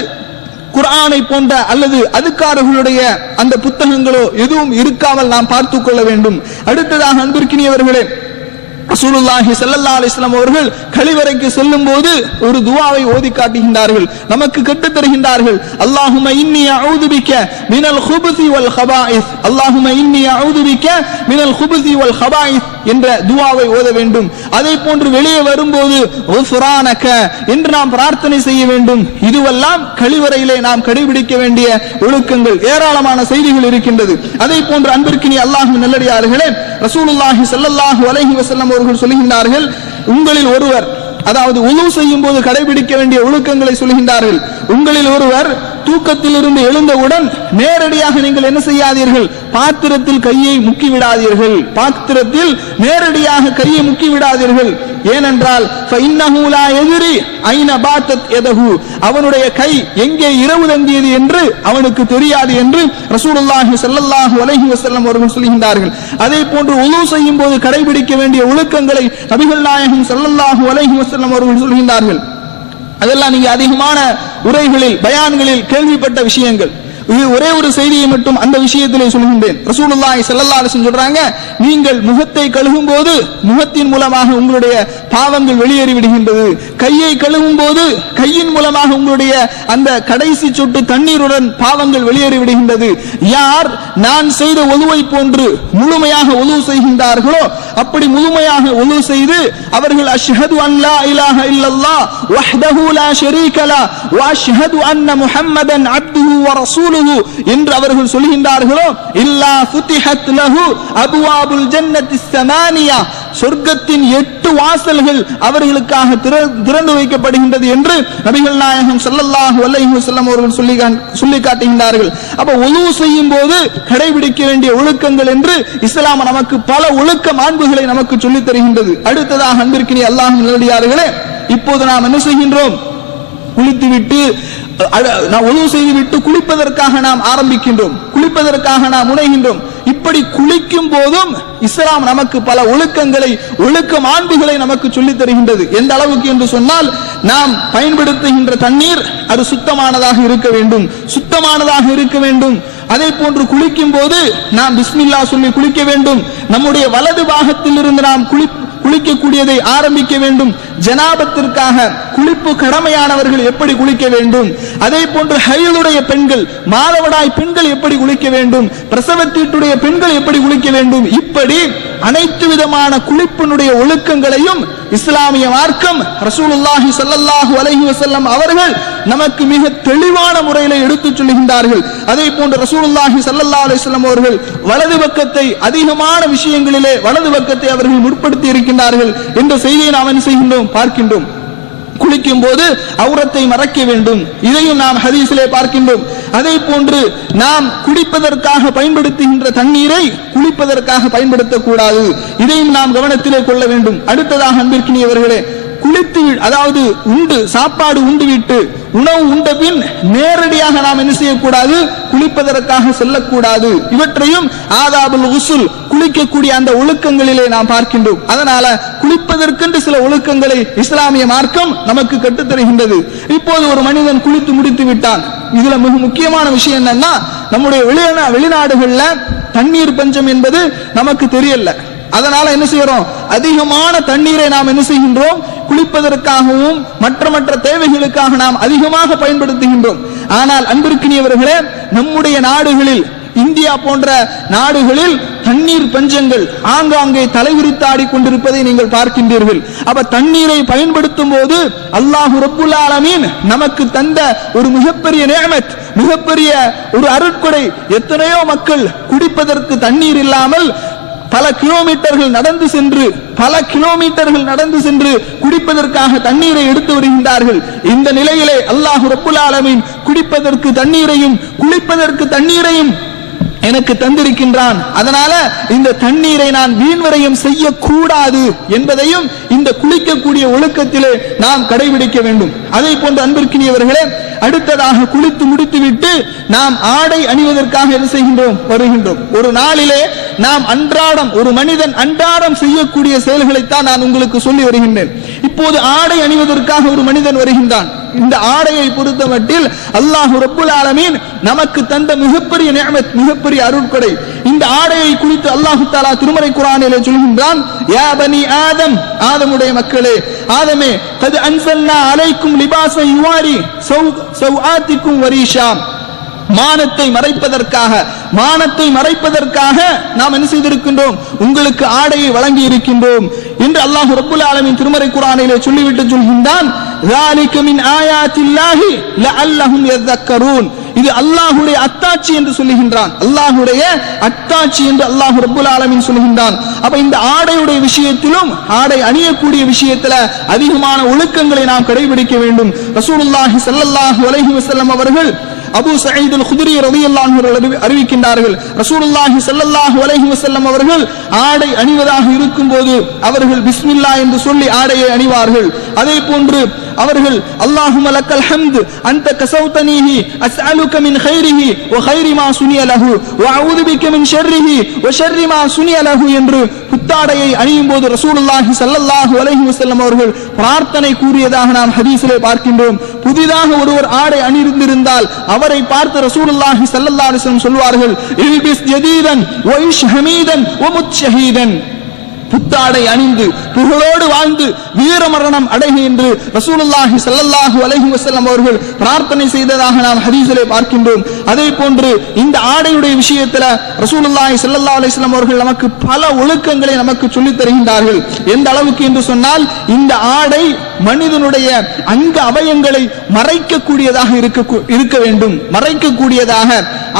குர்ஆனை போன்ற அல்லது அதுக்காரர்களுடைய அந்த புத்தகங்களோ எதுவும் இருக்காமல் நாம் பார்த்துக் கொள்ள வேண்டும். அடுத்ததாக அன்பிற்கினியவர்களே, ரசூலுல்லாஹி ஸல்லல்லாஹு அலைஹி வஸல்லம் அவர்கள் கழிவறைக்கு செல்லும் போது ஒரு துஆவை ஓதி காட்டுகின்றார்கள், நமக்கு கற்றுத் தருகின்றார்கள். அல்லாஹும்ம இன்னி அஊது பிக மினல் குபுஸி வல் கபாயிஸ், அல்லாஹும்ம இன்னி அஊது பிக மினல் குபுஸி வல் கபாயிஸ் என்ற துஆவை ஓத வேண்டும். அதே போன்று வெளியே வரும்போது குஃப்ரானக என்று நாம் பிரார்த்தனை செய்ய வேண்டும். இதுவெல்லாம் கழிவறையிலே நாம் கடைபிடிக்க வேண்டிய ஒழுக்கங்கள். ஏராளமான செய்திகள் இருக்கின்றது. அதே போன்று அன்பிற்கினிய அல்லாஹ்வின் நல்லடியார்களே, ரசூலுல்லாஹி ஸல்லல்லாஹு அலைஹி வஸல்லம் அவர்கள் சொல்கின்றார்கள், உங்களில் ஒருவர், அதாவது உது செய்யும் போது கடைபிடிக்க வேண்டிய ஒழுக்கங்களை சொல்கின்றார்கள். உங்களில் ஒருவர் தூக்கத்திலிருந்து எழுந்தவுடன் நேரடியாக நீங்கள் என்ன செய்யாதீர்கள், பாத்திரத்தில் கையை முக்கி விடாதீர்கள், பாத்திரத்தில் நேரடியாக கையை முக்கி விடாதீர்கள். ஏனென்றால் ஃபஇன்னஹு லா யத்ரி ஐன பாத்தத் யதஹு, அவனுடைய கை எங்கே இரவு தங்கியது என்று அவனுக்கு தெரியாது என்று ரசூலுல்லாஹி ஸல்லல்லாஹு அலைஹி வஸல்லம் அவர்கள் சொல்கின்றார்கள். அதே போன்று உது செய்யும் போது கடைபிடிக்க வேண்டிய ஒழுக்கங்களை நபிகள் நாயகம் ஸல்லல்லாஹு அலைஹி வஸல்லம் அவர்கள் சொல்கின்றார்கள். அதெல்லாம் நீங்க அதிகமான உரைகளில், பயான்களில் கேள்விப்பட்ட விஷயங்கள். இது ஒரே ஒரு செய்தியை மட்டும் அந்த விஷயத்திலே சொல்கின்றேன். ரசூலுல்லாஹி ஸல்லல்லாஹு அலைஹி வஸல்லம் சொல்றாங்க, நீங்கள் முகத்தை கழுவும் போது முகத்தின் மூலமாக உங்களுடைய பாவங்கள் வெளியேறி விடுகின்றது. கையை கழுவும் போது கையின் மூலமாக உங்களுடைய அந்த கடைசி சொட்டு தண்ணீருடன் பாவங்கள் வெளியேறி விடுகின்றது. யார் நான் செய்த ஒதுவை போன்று முழுமையாக ஒது செய்கின்றார்களோ, அப்படி முழுமையாக ஒது செய்து அவர்கள் அஷ்ஹது அன் லா இலாஹ இல்லல்லாஹ் வஹ்தஹு லா ஷரீக லஹு வ அஷ்ஹது அன்ன முஹம்மதன் அப்துஹு வ ரசூலுஹு என்று அவர்கள் சொல்கின்றார்களோ, இல்லா ஃபுதிஹத் லஹு அப்வாபுல் ஜன்னத்திஸ் ஸமானியா, சொர்க்கத்தின் 8 வாசல்கள் அவர்களுக்காக திறந்து வைக்கப்படுகின்றது என்று நபிகள் நாயகம் ஸல்லல்லாஹு அலைஹி வஸல்லம் அவர்கள் சொல்லி காட்டுகின்றார்கள். அப்ப உது செய்யும் போது கடைபிடிக்க வேண்டிய ஒழுக்கங்கள் என்று இஸ்லாம் நமக்கு பல ஒழுக்க மாண்புகளை நமக்கு சொல்லித் தருகின்றது. அடுத்ததாக அன்பிற்கினிய அல்லாஹ்வின் நல்லடியார்களே, இப்போது நாம் என்ன செய்கின்றோம், குளித்துவிட்டு உது செய்துவிட்டு குளிப்பதற்காக நாம் ஆரம்பிக்கின்றோம், குளிப்பதற்காக நாம் முனைகின்றோம். இப்படி குளிக்கும் போதும் இஸ்லாம் நமக்கு பல ஒழுக்கங்களை, ஒழுக்க மாண்புகளை நமக்கு சொல்லித் தருகின்றது. எந்த அளவுக்கு என்று சொன்னால், நாம் பயன்படுத்துகின்ற தண்ணீர் அது சுத்தமானதாக இருக்க வேண்டும், சுத்தமானதாக இருக்க வேண்டும். அதே போன்று குளிக்கும் போது நாம் பிஸ்மில்லாஹ் சொல்லி குளிக்க வேண்டும். நம்முடைய வலது பாகத்தில் இருந்து நாம் குளிக்கக்கூடியதை ஆரம்பிக்க வேண்டும். ஜனாபத்திற்காக குளிப்பு கடமையானவர்கள் எப்படி குளிக்க வேண்டும், அதே போன்று ஹைலுடைய பெண்கள், மாதவிடாய் பெண்கள் எப்படி குளிக்க வேண்டும், பிரசவத்தீட்டுடைய பெண்கள் எப்படி குளிக்க வேண்டும், இப்படி அனைத்து விதமான குளிப்பினுடைய ஒழுக்கங்களையும் இஸ்லாமிய மார்க்கம் ரசூலுல்லாஹி ஸல்லல்லாஹு அலைஹி வஸல்லம் அவர்கள் நமக்கு மிக தெளிவான முறையில் எடுத்துச் சொல்கின்றார்கள். அதே போன்று ரசூலுல்லாஹி ஸல்லல்லாஹு அலைஹி வஸல்லம் அவர்கள் வலது பக்கத்தை அதிகமான விஷயங்களிலே வலது பக்கத்தை அவர்கள் முற்படுத்தி இருக்கின்றார்கள் என்ற செய்தியை நாம் என்ன செய்கின்றோம், பார்க்கின்றோம். குளிக்கும் போது அவுரத்தை மறைக்க வேண்டும். இதையும் நாம் ஹதீஸிலே பார்க்கின்றோம். அதே போன்று நாம் குடிப்பதற்காக பயன்படுத்துகின்ற தண்ணீரை குளிப்பதற்காக பயன்படுத்தக்கூடாது. இதையும் நாம் கவனத்திலே கொள்ள வேண்டும். அடுத்ததாக அன்பிற்கினியவர்களே, குளித்து அதாவது சாப்பாடு உண்டு விட்டு உணவு உண்ட பின் நேரடியாக நாம் என்ன செய்யக்கூடாது, குளிப்பதற்காக செல்லக்கூடாது. இவற்றையும் ஆதாபுல் குஸ்ல் குளிக்கக்கூடிய அந்த ஒழுக்கங்களிலே நாம் பார்க்கின்றோம். அதனால குளிப்பதற்கென்று சில ஒழுக்கங்களை இஸ்லாமிய மார்க்கம் நமக்கு கற்றுத்தருகின்றது. இப்போது ஒரு மனிதன் குளித்து முடித்து விட்டான். இதுல மிக முக்கியமான விஷயம் என்னன்னா, நம்முடைய வெளிநாடுகள்ல தண்ணீர் பஞ்சம் என்பது நமக்கு தெரியல. அதனால என்ன செய்யறோம், அதிகமான தண்ணீரை நாம் என்ன செய்கின்றோம், குளிப்பதற்காகவும் மற்ற தேவைகளுக்காக நாம் அதிகமாக பயன்படுத்துகின்றோம். ஆனால் அன்பிற்கினியவர்களே, நம்முடைய நாடுகளில், இந்தியா போன்ற நாடுகளில் தண்ணீர் பஞ்சங்கள் ஆங்காங்கே தலைவிரித்தாடி கொண்டிருப்பதை நீங்கள் பார்க்கின்றீர்கள். அப்ப தண்ணீரை பயன்படுத்தும் போது அல்லாஹு ரப்புல் ஆலமீன் நமக்கு தந்த ஒரு மிகப்பெரிய நிஅமத், மிகப்பெரிய ஒரு அருட்கொடை. எத்தனையோ மக்கள் குடிப்பதற்கு தண்ணீர் இல்லாமல் பல கிலோமீட்டர்கள் நடந்து சென்று குடிப்பதற்காக தண்ணீரை எடுத்து வருகின்றார்கள். இந்த நிலையிலே அல்லாஹ் ரப்புல் ஆலமீன் குடிப்பதற்கு தண்ணீரையும் குளிப்பதற்கு தண்ணீரையும் எனக்கு தந்திருக்கின்றான். அதனால இந்த தண்ணீரை நான் வீண்வரையும் செய்யக்கூடாது என்பதையும் இந்த குளிக்கக்கூடிய ஒழுக்கத்திலே நாம் கடைபிடிக்க வேண்டும். அதே போன்று அன்பிற்கினியவர்களே, அடுத்ததாக குளித்து முடித்துவிட்டு நாம் ஆடை அணிவதற்காக என்ன செய்கின்றோம், வருகின்றோம். ஒரு நாளிலே நாம் ஒரு மனிதன் அன்றாடம் செய்யக்கூடிய செயல்களைத்தான் நான் உங்களுக்கு சொல்லி வருகின்றேன். இப்போது ஆடை அணிவதற்காக ஒரு மனிதன் வருகின்றான். இந்த ஆடையை பொறுத்த மட்டில் அல்லாஹ் ரப்புல் ஆலமீன் நமக்கு தந்த மிகப்பெரிய நிஅமத், மிகப்பெரிய அருட்கொடை. இந்த ஆடையை குறித்து அல்லாஹ் தஆலா திருமறை குர்ஆனிலே சொல்கின்றான், யா பனி ஆதம், ஆதமுடைய மக்களே, ஆதமே, கத் அன்ஸல்னா அலைக்கும் லிபாஸன் யுவாரி சௌஆத்திக்கும் வரீஷா, மானத்தை மறைப்பதற்காக நாம் என்ன செய்திருக்கின்றோம், உங்களுக்கு ஆடையை வழங்கி இருக்கின்றோம் என்று அல்லாஹ் ரப்புல் ஆலமீன் திருமறை குர்ஆனிலே சொல்லிவிட்டு சொல்கின்றான், ذَلِكَ مِنْ آيَاتِ اللَّهِ لَعَلَّهُمْ يَذَّكَّرُونَ. இது அல்லாஹ்வுடைய அத்தாட்சி என்று சொல்லுகின்றான். அல்லாஹ்வுடைய அத்தாட்சி என்று அல்லாஹ் ரப்புல் ஆலமீன் சொல்லுகின்றான். அப்ப இந்த ஆடையுடைய விஷயத்திலும், ஆடை அணியக்கூடிய விஷயத்துல அதிகமான ஒழுக்கங்களை நாம் கடைபிடிக்க வேண்டும். ரசூலுல்லாஹி ஸல்லல்லாஹு அலைஹி வஸல்லம் அவர்கள் அபூ சயீத் அல் குத்ரி ரலியல்லாஹு அன்ஹு அறிவிக்கின்றார்கள், ரசூலுல்லாஹி ஸல்லல்லாஹு அலைஹி வஸல்லம் அவர்கள் ஆடை அணிவதாக இருக்கும்போது அவர்கள் பிஸ்மில்லாஹ் என்று சொல்லி ஆடையை அணிவார்கள். அதே போன்று அவர்கள் அல்லாஹும்ம லக்கல் ஹம்து அன்த கஸௌதனீஹி அஸ்அலுக மின் கைரிஹி வ கைரி மா சுனிய லஹு வ அஊது பிக மின் ஷர்ரிஹி வ ஷர்ரி மா சுனிய லஹு என்று புத்தாடையை அணியும் போது ரசூலுல்லாஹி ஸல்லல்லாஹு அலைஹி வஸல்லம் அவர்கள் பிரார்த்தனை கூறியதாக நாம் ஹதீஸிலே பார்க்கின்றோம். புதிதாக ஒருவர் ஆடை அணிந்திருந்தால் அவரை பார்த்து ரசூலுல்லாஹி ஸல்லல்லாஹு அலைஹி வஸல்லம் சொல்வார்கள், இல்பிஸ் ஜதீதன் வ இஷ் ஹமீதன் வ முத் ஷஹீதன், புத்தாடை அணிந்து புகழோடு வாழ்ந்து வீரமரணம் அடைக என்று ரசூலுல்லாஹி ஸல்லல்லாஹு அலைஹி வஸல்லம் அவர்கள் பிரார்த்தனை செய்ததாக நாம் ஹதீஸிலே பார்க்கின்றோம். அதே போன்று இந்த ஆடையுடைய விஷயத்துல ரசூலுல்லாஹி ஸல்லல்லாஹு அலைஹி வஸல்லம் அவர்கள் நமக்கு பல ஒழுக்கங்களை நமக்கு சொல்லித் தருகின்றார்கள். எந்த அளவுக்கு என்று சொன்னால், இந்த ஆடை மனிதனுடைய அங்க அவயங்களை மறைக்கக்கூடியதாக இருக்க வேண்டும். மறைக்கக்கூடியதாக,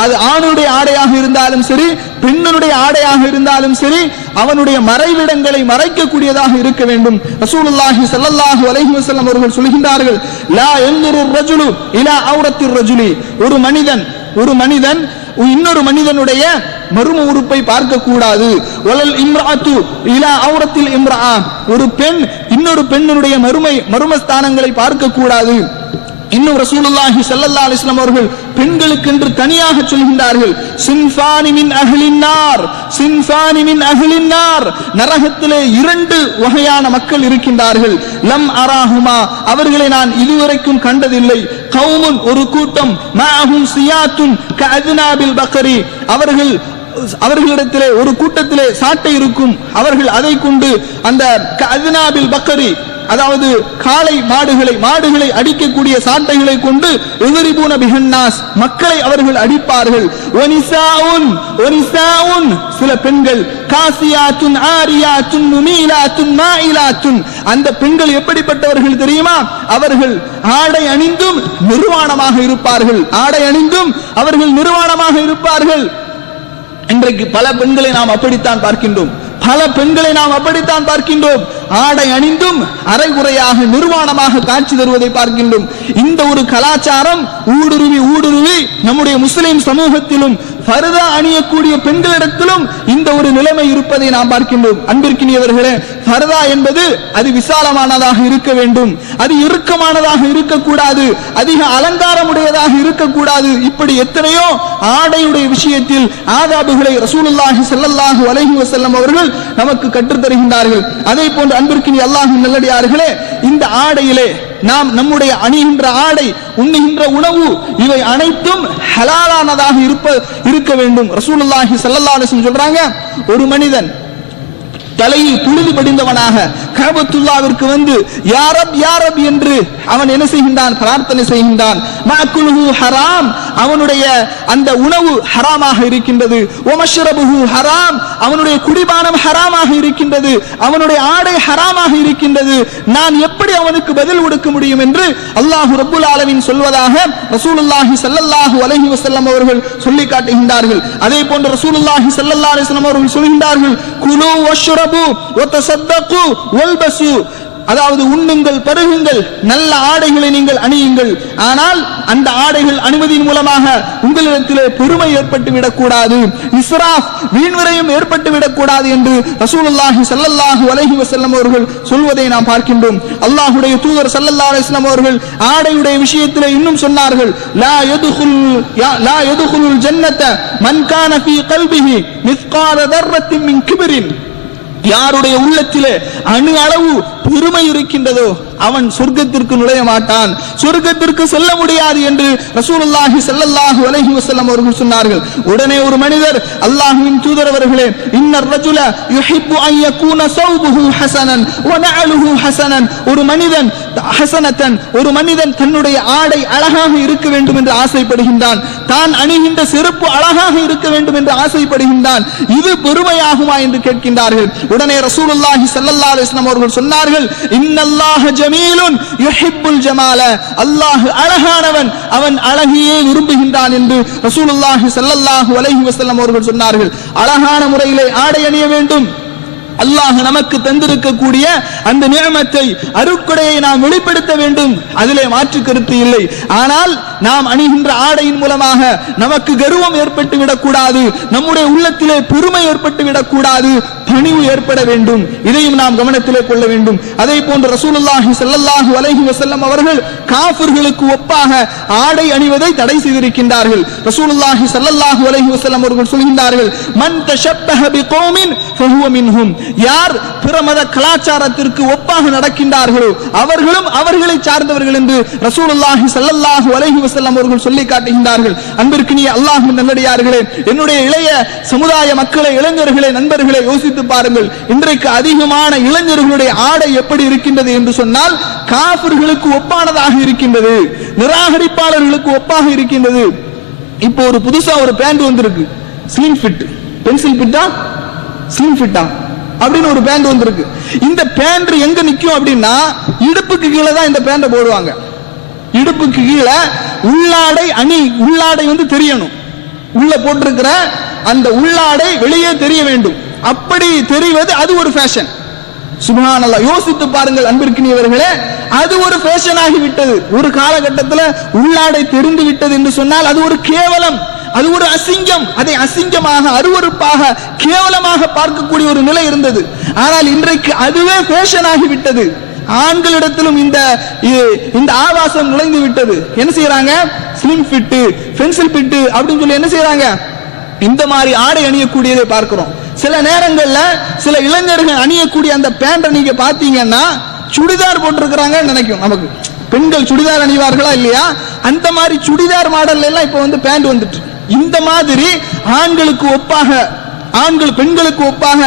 அது ஆணுடைய ஆடையாக இருந்தாலும் சரி, பெண்ணுடைய ஆடையாக இருந்தாலும் சரி, அவனுடைய மறைவிடங்களை மறைக்கக்கூடியதாக இருக்க வேண்டும். ரசூலுல்லாஹி ஸல்லல்லாஹு அலைஹி வஸல்லம் அவர்கள் சொல்கின்றார்கள், லா யன்துரு ரஜுலு இலா அவ்ரத்திர் ரஜுலி, ஒரு மனிதன் இன்னொரு மனிதனுடைய மர்ம உறுப்பை பார்க்க கூடாது. வலல் இம்ராத்து இலா அவ்ரத்தில் இம்ரா, ஒரு பெண் இன்னொரு பெண்ணுடைய மர்மஸ்தானங்களை பார்க்க கூடாது. இன்னும் ரசூலுல்லாஹி ஸல்லல்லாஹு அலைஹி வஸல்லம் அவர்கள் பெண்களுக்கென்று தனியாக சொல்கின்றார்கள், சின்ஃபானி மின் அஹ்லின் நார், நரகத்திலே 2 வகையான மக்கள் இருக்கின்றார்கள். லம் அராஹுமா, அவர்களை நான் இதுவரைக்கும் கண்டதில்லை. கௌமுன், ஒரு கூட்டம், மஅஹும் சியாத்துன் கஅத்னாபில் பக்ரி, அவர்களிடத்திலே ஒரு கூட்டத்திலே சாட்டை இருக்கும். அவர்கள் அதை கொண்டு அந்த கஅத்னாபில் பக்ரி, அதாவது காளை மாடுகளை அடிக்கக்கூடிய சாட்டைகளை கொண்டு எதிரிபூன பிஹன்னாஸ், மக்களை அவர்கள் அடிப்பார்கள். ஒனிசாவுன், சில பெண்கள், காசியாத்துன் ஆரியாத்துன் முமீலாத்துன் மாயிலாத்துன், அந்த பெண்கள் எப்படிப்பட்டவர்கள் தெரியுமா? அவர்கள் ஆடை அணிந்தும் நிர்வாணமாக இருப்பார்கள். இன்றைக்கு பல பெண்களை நாம் அப்படித்தான் பார்க்கின்றோம். ஆடை அணிந்தும் அரைகுறையாக நிர்வாணமாக காட்சி தருவதை பார்க்கின்றோம். இந்த ஒரு கலாச்சாரம் ஊடுருவி நம்முடைய முஸ்லிம் சமூகத்திலும் ஃபர்தா அணியக்கூடிய பெண்களிடத்திலும் இந்த ஒரு நிலைமை இருப்பதை நாம் பார்க்கின்றோம். அன்பிற்கினியவர்களே, ஃபர்தா என்பது அது விசாலமானதாக இருக்க வேண்டும், அது இறுக்கமானதாக இருக்கக்கூடாது, அதிக அலங்காரமுடையதாக இருக்கக்கூடாது. இப்படி எத்தனையோ ஆடையுடைய விஷயத்தில் ஆதாபுகளை ரசூலுல்லாஹி ஸல்லல்லாஹு அலைஹி வஸல்லம் அவர்கள் நமக்கு கற்றுத் தருகின்றார்கள். அதே போன்று அன்பிற்கினிய அல்லாஹ்வின் நல்லடியார்களே, இந்த ஆடையிலே நாம் நம்முடைய அணிகின்ற ஆடை, உண்ணுகின்ற உணவு, இவை அனைத்தும் ஹலாலானதாக இருக்க வேண்டும். ரசூலுல்லாஹி ஸல்லல்லாஹு அலைஹி வஸல்லம் சொல்றாங்க, ஒரு மனிதன் தலையில் புழுதி படிந்தவனாக கஅபத்துல்லாவிற்கு வந்து யா ரப் யா ரப் என்று அவன் என்ன செய்கின்றான்? பிரார்த்தனை செய்கின்றான். மஅக்குலுஹு ஹராம், அவனுடைய அந்த உணவு ஹராமாக இருக்கின்றது. வமஷ்ரபுஹு ஹராம், அவனுடைய குடிபானம் ஹராமாக இருக்கின்றது. அவனுடைய ஆடை ஹராமாக இருக்கின்றது. நான் எப்படி அவனுக்கு பதில் கொடுக்க முடியும் என்று அல்லாஹ் ரப்புல் ஆலமீன் சொல்வதாக ரசூலுல்லாஹி ஸல்லல்லாஹு அலைஹி வஸல்லம் அவர்கள் சொல்லி காட்டுகின்றார்கள். அதே போன்று ரசூலுல்லாஹி ஸல்லல்லாஹு அலைஹி வஸல்லம் அவர்கள் சொல்கின்றார்கள், குலு வஷ்ரபு வதஸத்தகு வல்பசு, அதாவது உண்ணுங்கள், பருகுங்கள், நல்ல ஆடைகளை நீங்கள் அணியுங்கள். ஆனால் அந்த ஆடைகள் அனுமதியின் மூலமாக உங்களிடத்திலே பெருமை ஏற்பட்டு விடக்கூடாது, இஸ்ராஃப் வீண்விரயம் ஏற்பட்டு விடக்கூடாது என்று ரசூலுல்லாஹி ஸல்லல்லாஹு அலைஹி வஸல்லம் அவர்கள் சொல்வதை நாம் பார்க்கின்றோம். அல்லாஹ்வுடைய தூதர் ஸல்லல்லாஹு அலைஹி வஸல்லம் அவர்கள் ஆடையுடைய விஷயத்திலே இன்னும் சொன்னார்கள், லா யதுகுலுல் ஜன்னத மன் கான ஃபீ கல்பிஹி மிஸ்கால தர்ரத்தின் மின் கிப்ரின், யாருடைய உள்ளத்திலே அணு அளவு பெருமை இருக்கின்றதோ அவன் சொர்க்கத்திற்கு நுழைய மாட்டான், சொர்க்கத்திற்கு செல்ல முடியாது என்று ரசூலுல்லாஹி ஸல்லல்லாஹு அலைஹி வஸல்லம் அவர்கள் சொன்னார்கள். உடனே ஒரு மனிதர், அல்லாஹ்வின் தூதர் அவர்களே, இன்னர் ரஜுல யுஹிப்பு அன் யகூன ஸௌபுஹு ஹஸனன் வ நஅலுஹு ஹஸனன், ஒரு மனிதன் ஹஸனத்தன், ஒரு மனிதன் தன்னுடைய ஆடை அழகாக இருக்க வேண்டும் என்று ஆசைப்படுகின்றான், தான் அணிகின்ற செருப்பு அழகாக இருக்க வேண்டும் என்று ஆசைப்படுகின்றான். இது பெருமையாகுமா என்று கேட்கின்றார்கள். உடனே ரசூலுல்லாஹி ஸல்லல்லாஹு அலைஹி வஸல்லம் அவர்கள் சொன்னார்கள், இன்னல்லாஹ ஜமீலுன் யுஹிப்புல் ஜமால, அல்லாஹ் அழகானவன், அவன் அழகையே விரும்புகின்றான் என்று ரசூலுல்லாஹி ஸல்லல்லாஹு அலைஹி வஸல்லம் அவர்கள் சொன்னார்கள். அழகான முறையிலே ஆடை அணிய வேண்டும். அல்லாஹ் நமக்கு தந்திருக்கக்கூடிய அந்த நியமத்தை, அருட்கொடையை நாம் வெளிப்படுத்த வேண்டும், அதிலே மாற்று கருத்து இல்லை. ஆனால் நாம் அணிகின்ற ஆடையின் மூலமாக நமக்கு கர்வம் ஏற்பட்டு விடக்கூடாது, நம்முடைய உள்ளத்திலே பெருமை ஏற்பட்டு விடக்கூடாது, பணிவு ஏற்பட வேண்டும். இதையும் நாம் கவனத்திலே கொள்ள வேண்டும். அதே போன்று ரசூலுல்லாஹி ஸல்லல்லாஹு அலைஹி வஸல்லம் அவர்கள் காஃபிர்களுக்கு ஒப்பாக ஆடை அணிவதை தடை செய்திருக்கின்றார்கள். ரசூலுல்லாஹி ஸல்லல்லாஹு அலைஹி வஸல்லம் அவர்கள் சொல்கின்றார்கள், மன் தஷப்பஹ பிகௌமின் ஃபஹுவ மின்ஹும், யார் பிற மத கலாச்சாரத்திற்கு ஒப்பாக நடக்கின்றார்களோ அவர்களும் அவர்களை சார்ந்தவர்கள் என்று ரசூலுல்லாஹி ஸல்லல்லாஹு அலைஹி வஸல்லம் அவர்கள் சொல்லி காட்டுகின்றார்கள். அன்பிற்கினிய அல்லாஹ்வின் நல்லடியார்களே, என்னுடைய இளைய சமுதாய மக்களை, இளைஞர்களே, நண்பர்களே, யோசித்து பாருங்கள். இன்றைக்கு அதிகமான இளைஞர்களுடைய ஆடை எப்படி இருக்கின்றது என்று சொன்னால் காஃபிர்களுக்கு ஒப்பானதாக இருக்கின்றது, நிராகரிப்பாளர்களுக்கு ஒப்பாக இருக்கின்றது. இப்போ ஒரு புதுசா ஒரு பேண்ட் வந்திருக்கு, ஸ்லிம் ஃபிட், பென்சில் ஃபிட்டா ஸ்லிம் ஃபிட்டா அப்படின்னு ஒரு பேண்ட் வந்திருக்கு. இந்த பேண்ட் எங்க நிக்கும் அப்படின்னா இடுப்புக்கு கீழே தான் இந்த பேண்டை போடுவாங்க. இடுப்புக்கு கீழே உள்ளாடை அணி, உள்ளாடை வந்து தெரியணும், உள்ள போட்டிருக்கிற அந்த உள்ளாடை வெளியே தெரிய வேண்டும். அப்படி தெரிவது அது ஒரு ஃபேஷன். சுப்ஹானல்லாஹ், யோசித்து பாருங்கள் அன்பிற்கினியவர்களே, அது ஒரு ஃபேஷன் ஆகிவிட்டது. ஒரு காலகட்டத்தில் உள்ளாடை தெரிந்து விட்டது என்று சொன்னால் அது ஒரு கேவலம், அது ஒரு அசிங்கம், அதை அசிங்கமாக, அருவருப்பாக, கேவலமாக பார்க்கக்கூடிய ஒரு நிலை இருந்தது. ஆனால் இன்றைக்கு அதுவே ஃபேஷன் ஆகிவிட்டது. ஆண்களிடத்திலும் இந்த ஆபாசம் நுழைந்து விட்டது. என்ன செய்யறாங்க? ஸ்லிம் ஃபிட், பென்சில் ஃபிட் அப்படின்னு சொல்லி என்ன செய்யறாங்க? இந்த மாதிரி ஆடை அணியக்கூடியதை பார்க்கிறோம். சில நேரங்கள்ல சில இளைஞர்கள் அணியக்கூடிய அந்த பேண்டை நீங்க பாத்தீங்கன்னா சுடிதார் போட்டிருக்கிறாங்க நினைக்கும் நமக்கு. பெண்கள் சுடிதார் அணிவார்களா இல்லையா? அந்த மாதிரி சுடிதார் மாடல் எல்லாம் இப்ப வந்து பேண்ட் வந்துட்டு, இந்த மாதிரி ஆண்களுக்கு ஒப்பாக, ஆண்கள் பெண்களுக்கு ஒப்பாக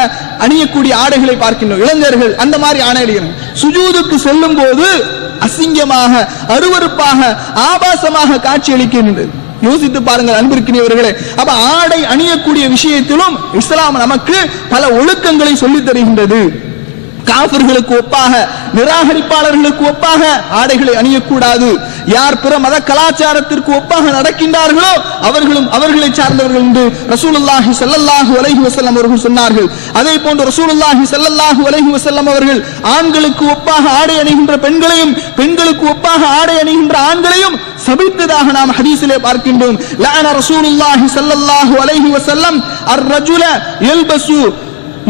அணியக்கூடிய ஆடைகளை பார்க்கின்றோம். இளைஞர்கள் அந்த மாதிரி ஆடை அணிகிறாங்க. சுஜூதுக்கு செல்லும் போது அசிங்கமாக, அருவருப்பாக, ஆபாசமாக காட்சி அளிக்கின்றது. யோசித்து பாருங்கள் அன்பிற்கினியவர்களே. அப்ப ஆடை அணியக்கூடிய விஷயத்திலும் இஸ்லாம் நமக்கு பல ஒழுக்கங்களை சொல்லித் தருகின்றது. காஃபிர்களுக்கு ஒப்பாக, நிராகரிப்பாளர்களுக்கு ஒப்பாக ஆடைகளை அணியக்கூடாது. யார் பிற மத கலாச்சாரத்திற்கு ஒப்பாக நடக்கின்றார்களோ அவர்களும் அவர்களை சார்ந்தவர்கள் என்று ரசூலுல்லாஹி ஸல்லல்லாஹு அலைஹி வஸல்லம் அவர்கள் சொன்னார்கள். அதே போன்று ரசூலுல்லாஹி ஸல்லல்லாஹு அலைஹி வஸல்லம் அவர்கள் ஆண்களுக்கு ஒப்பாக ஆடை அணிகின்ற பெண்களையும் பெண்களுக்கு ஒப்பாக ஆடை அணிகின்ற ஆண்களையும் சபித்ததாக நாம் ஹதீஸிலே பார்க்கின்றோம். லஅன ரசூலுல்லாஹி ஸல்லல்லாஹு அலைஹி வஸல்லம் அர்-ரஜுல யல்பசு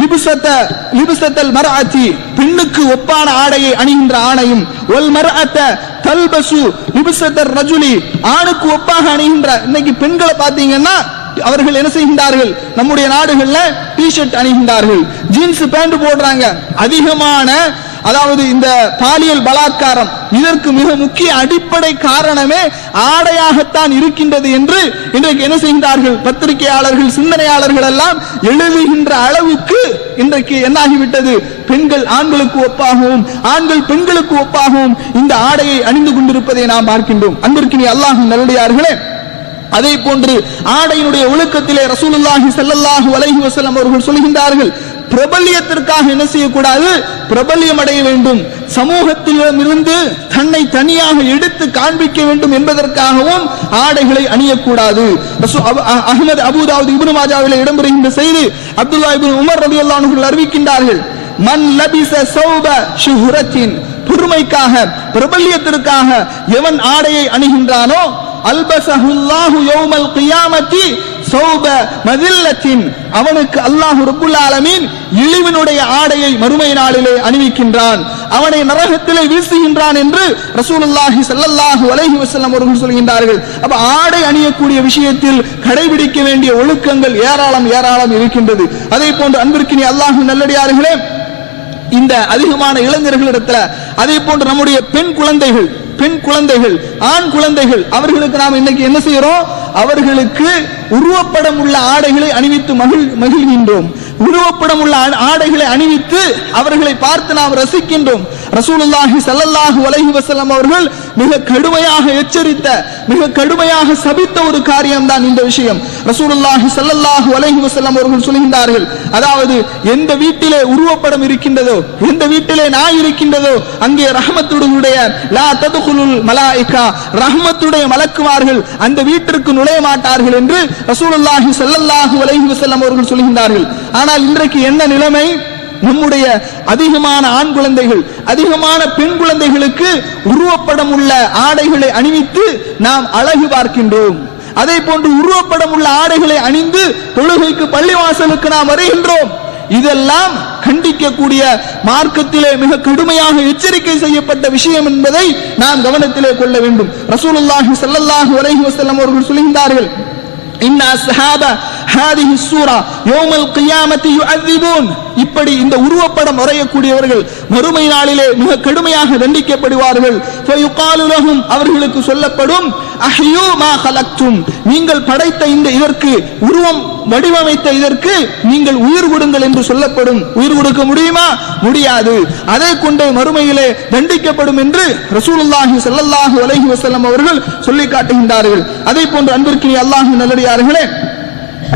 லிபஸத்தல் மர்அத்தி, பெண்ணுக்கு ஒப்பான ஆடையை அணிகின்ற ஆணையும், வல் மர்அத்த தல்பசு லிபஸத்தர் ரஜுலி, ஆணுக்கு ஒப்பாக அணிகின்ற. இன்னைக்கு பெண்களை பார்த்தீங்கன்னா அவர்கள் என்ன செய்கின்றார்கள், நம்முடைய நாடுகள்ல டி-ஷர்ட் அணிகின்றார்கள், ஜீன்ஸ் பேண்ட் போடுறாங்க. அதிகமான அதாவது இந்த பாலியல் பலாத்காரம் இதற்கு மிக முக்கிய அடிப்படை காரணமே ஆடையாகத்தான் இருக்கின்றது என்று இன்றைக்கு என்ன செய்கின்றார்கள் பத்திரிகையாளர்கள், சிந்தனையாளர்கள் எல்லாம் எழுதுகின்ற அளவுக்கு இன்றைக்கு என்னாகிவிட்டது, பெண்கள் ஆண்களுக்கு ஒப்பாகவும் ஆண்கள் பெண்களுக்கு ஒப்பாகவும் இந்த ஆடையை அணிந்து கொண்டிருப்பதை நாம் பார்க்கின்றோம். அன்பிற்கினிய அல்லாஹ்வின் நல்லடியார்களே, அதே போன்று ஆடையினுடைய ஒழுக்கத்திலே ரசூலுல்லாஹி ஸல்லல்லாஹு அலைஹி வஸல்லம் அவர்கள் சொல்கின்றார்கள், பிரபல்யத்திற்காக என்ன செய்யக்கூடாது, பிரபல்யம் அடைய வேண்டும், சமூகத்திலிருந்து தன்னை தனியாக எடுத்து காண்பிக்க வேண்டும் என்பதற்காகவும் ஆடைகளை அணியக்கூடாது. அஹ்மத், அபூதாவுத், இப்னு மாஜாவிலே இடம்பெறுகின்ற செய்தி அப்துல்லா இப்னு உமர் ரலியல்லாஹு அன்ஹு அறிவிக்கின்றார்கள், மன் லபிஸ ஸௌப ஷுஹ்ரத்தின், பெருமைக்காக பிரபல்யத்திற்காக எவன் ஆடையை அணிகின்றானோ, அல்பஸஹுல்லாஹு யௌமல் கியாமத்தி ஸௌப மதில்லத்தின், அவனுக்கு அல்லாஹ் ரப்புல் ஆலமீன் இழிவினுடைய ஆடையை மறுமை நாளிலே அணிவிக்கின்றான், அவனை நரகத்திலே வீசுகின்றான் என்று ரசூலுல்லாஹி ஸல்லல்லாஹு அலைஹி வஸல்லம் அவர்கள் சொல்கின்றார்கள். அப்ப ஆடை அணியக்கூடிய விஷயத்தில் கடைபிடிக்க வேண்டிய ஒழுக்கங்கள் ஏராளம் ஏராளம் இருக்கின்றது. அதே போன்று அன்பிற்கினிய அல்லாஹ்வின் நல்லடியார்களே, இந்த அதிகமான இளைஞர்களிடத்துல, அதே போன்று நம்முடைய பெண் குழந்தைகள் ஆண் குழந்தைகள் அவர்களுக்கு நாம் இன்னைக்கு என்ன செய்யறோம், அவர்களுக்கு உருவப்படம் உள்ள ஆடைகளை அணிவித்து மகிழ்கின்றோம். உருவப்படம் உள்ள ஆடைகளை அணிவித்து அவர்களை பார்த்து நாம் ரசிக்கின்றோம். ரசூலுல்லாஹி ஸல்லல்லாஹு அலைஹி வஸல்லம் அவர்கள் மிக கடுமையாக எச்சரித்த, மிக கடுமையாக சபித்த ஒரு காரியம் தான் இந்த விஷயம். ரசூலுல்லாஹி ஸல்லல்லாஹு அலைஹி வஸல்லம் அவர்கள் சொல்கின்றார்கள், அதாவது எந்த வீட்டிலே உருவப்படம் இருக்கின்றதோ, எந்த வீட்டிலே நாய் இருக்கின்றதோ, அங்கே ரஹ்மத்துடைய லா ததுகுலுல் மலாயிகா, ரஹ்மத்துடைய மலக்குமார்கள் அந்த வீட்டிற்கு நுழைய மாட்டார்கள் என்று ரசூலுல்லாஹி ஸல்லல்லாஹு அலைஹி வஸல்லம் அவர்கள் சொல்கின்றார்கள். ஆனால் இன்றைக்கு என்ன நிலைமை, நம்முடைய அதிகமான ஆண் குழந்தைகள், அதிகமான பெண் குழந்தைகளுக்கு உருவப்படம் உள்ள ஆடைகளை அணிவித்து நாம் அழகு பார்க்கின்றோம். அதே போன்று உருவப்படம் உள்ள ஆடைகளை அணிந்து தொழுகைக்கு பள்ளிவாசலுக்கு நாம் வருகின்றோம். இதெல்லாம் கண்டிக்கக்கூடிய, மார்க்கத்திலே மிக கடுமையாக எச்சரிக்கை செய்யப்பட்ட விஷயம் என்பதை நாம் கவனத்திலே கொள்ள வேண்டும். ரசூலுல்லாஹி ஸல்லல்லாஹு அலைஹி வஸல்லம் அவர்கள் சொல்கின்றார்கள், இன்ன அஸ்ஹாப ஹாதிஹி ஸூரா யௌமல் கியாமத்தி யுஅذிபூன், இப்படி இந்த உருவப்படம் வரையக்கூடியவர்கள் மறுமை நாளிலே மிக கடுமையாக தண்டிக்கப்படுவார்கள். ஃபயுகாலு லஹும், அவர்களுக்கு சொல்லப்படும், அஹ்யூ மா கலக்தும், நீங்கள் படைத்த இந்த இதற்கு, உருவம் வடிவமைத்த இதற்கு நீங்கள் உயிர் கொடுங்கள் என்று சொல்லப்படும். உயிர் கொடுக்க முடியுமா? முடியாது. அதை கொண்டு மறுமையிலே தண்டிக்கப்படும் என்று ரசூலுல்லாஹி ஸல்லல்லாஹு அலைஹி வஸல்லம் அவர்கள் சொல்லி காட்டுகின்றார்கள். அதே போன்று அன்பிற்கினிய அல்லாஹ்வின் நல்லடியார்களே,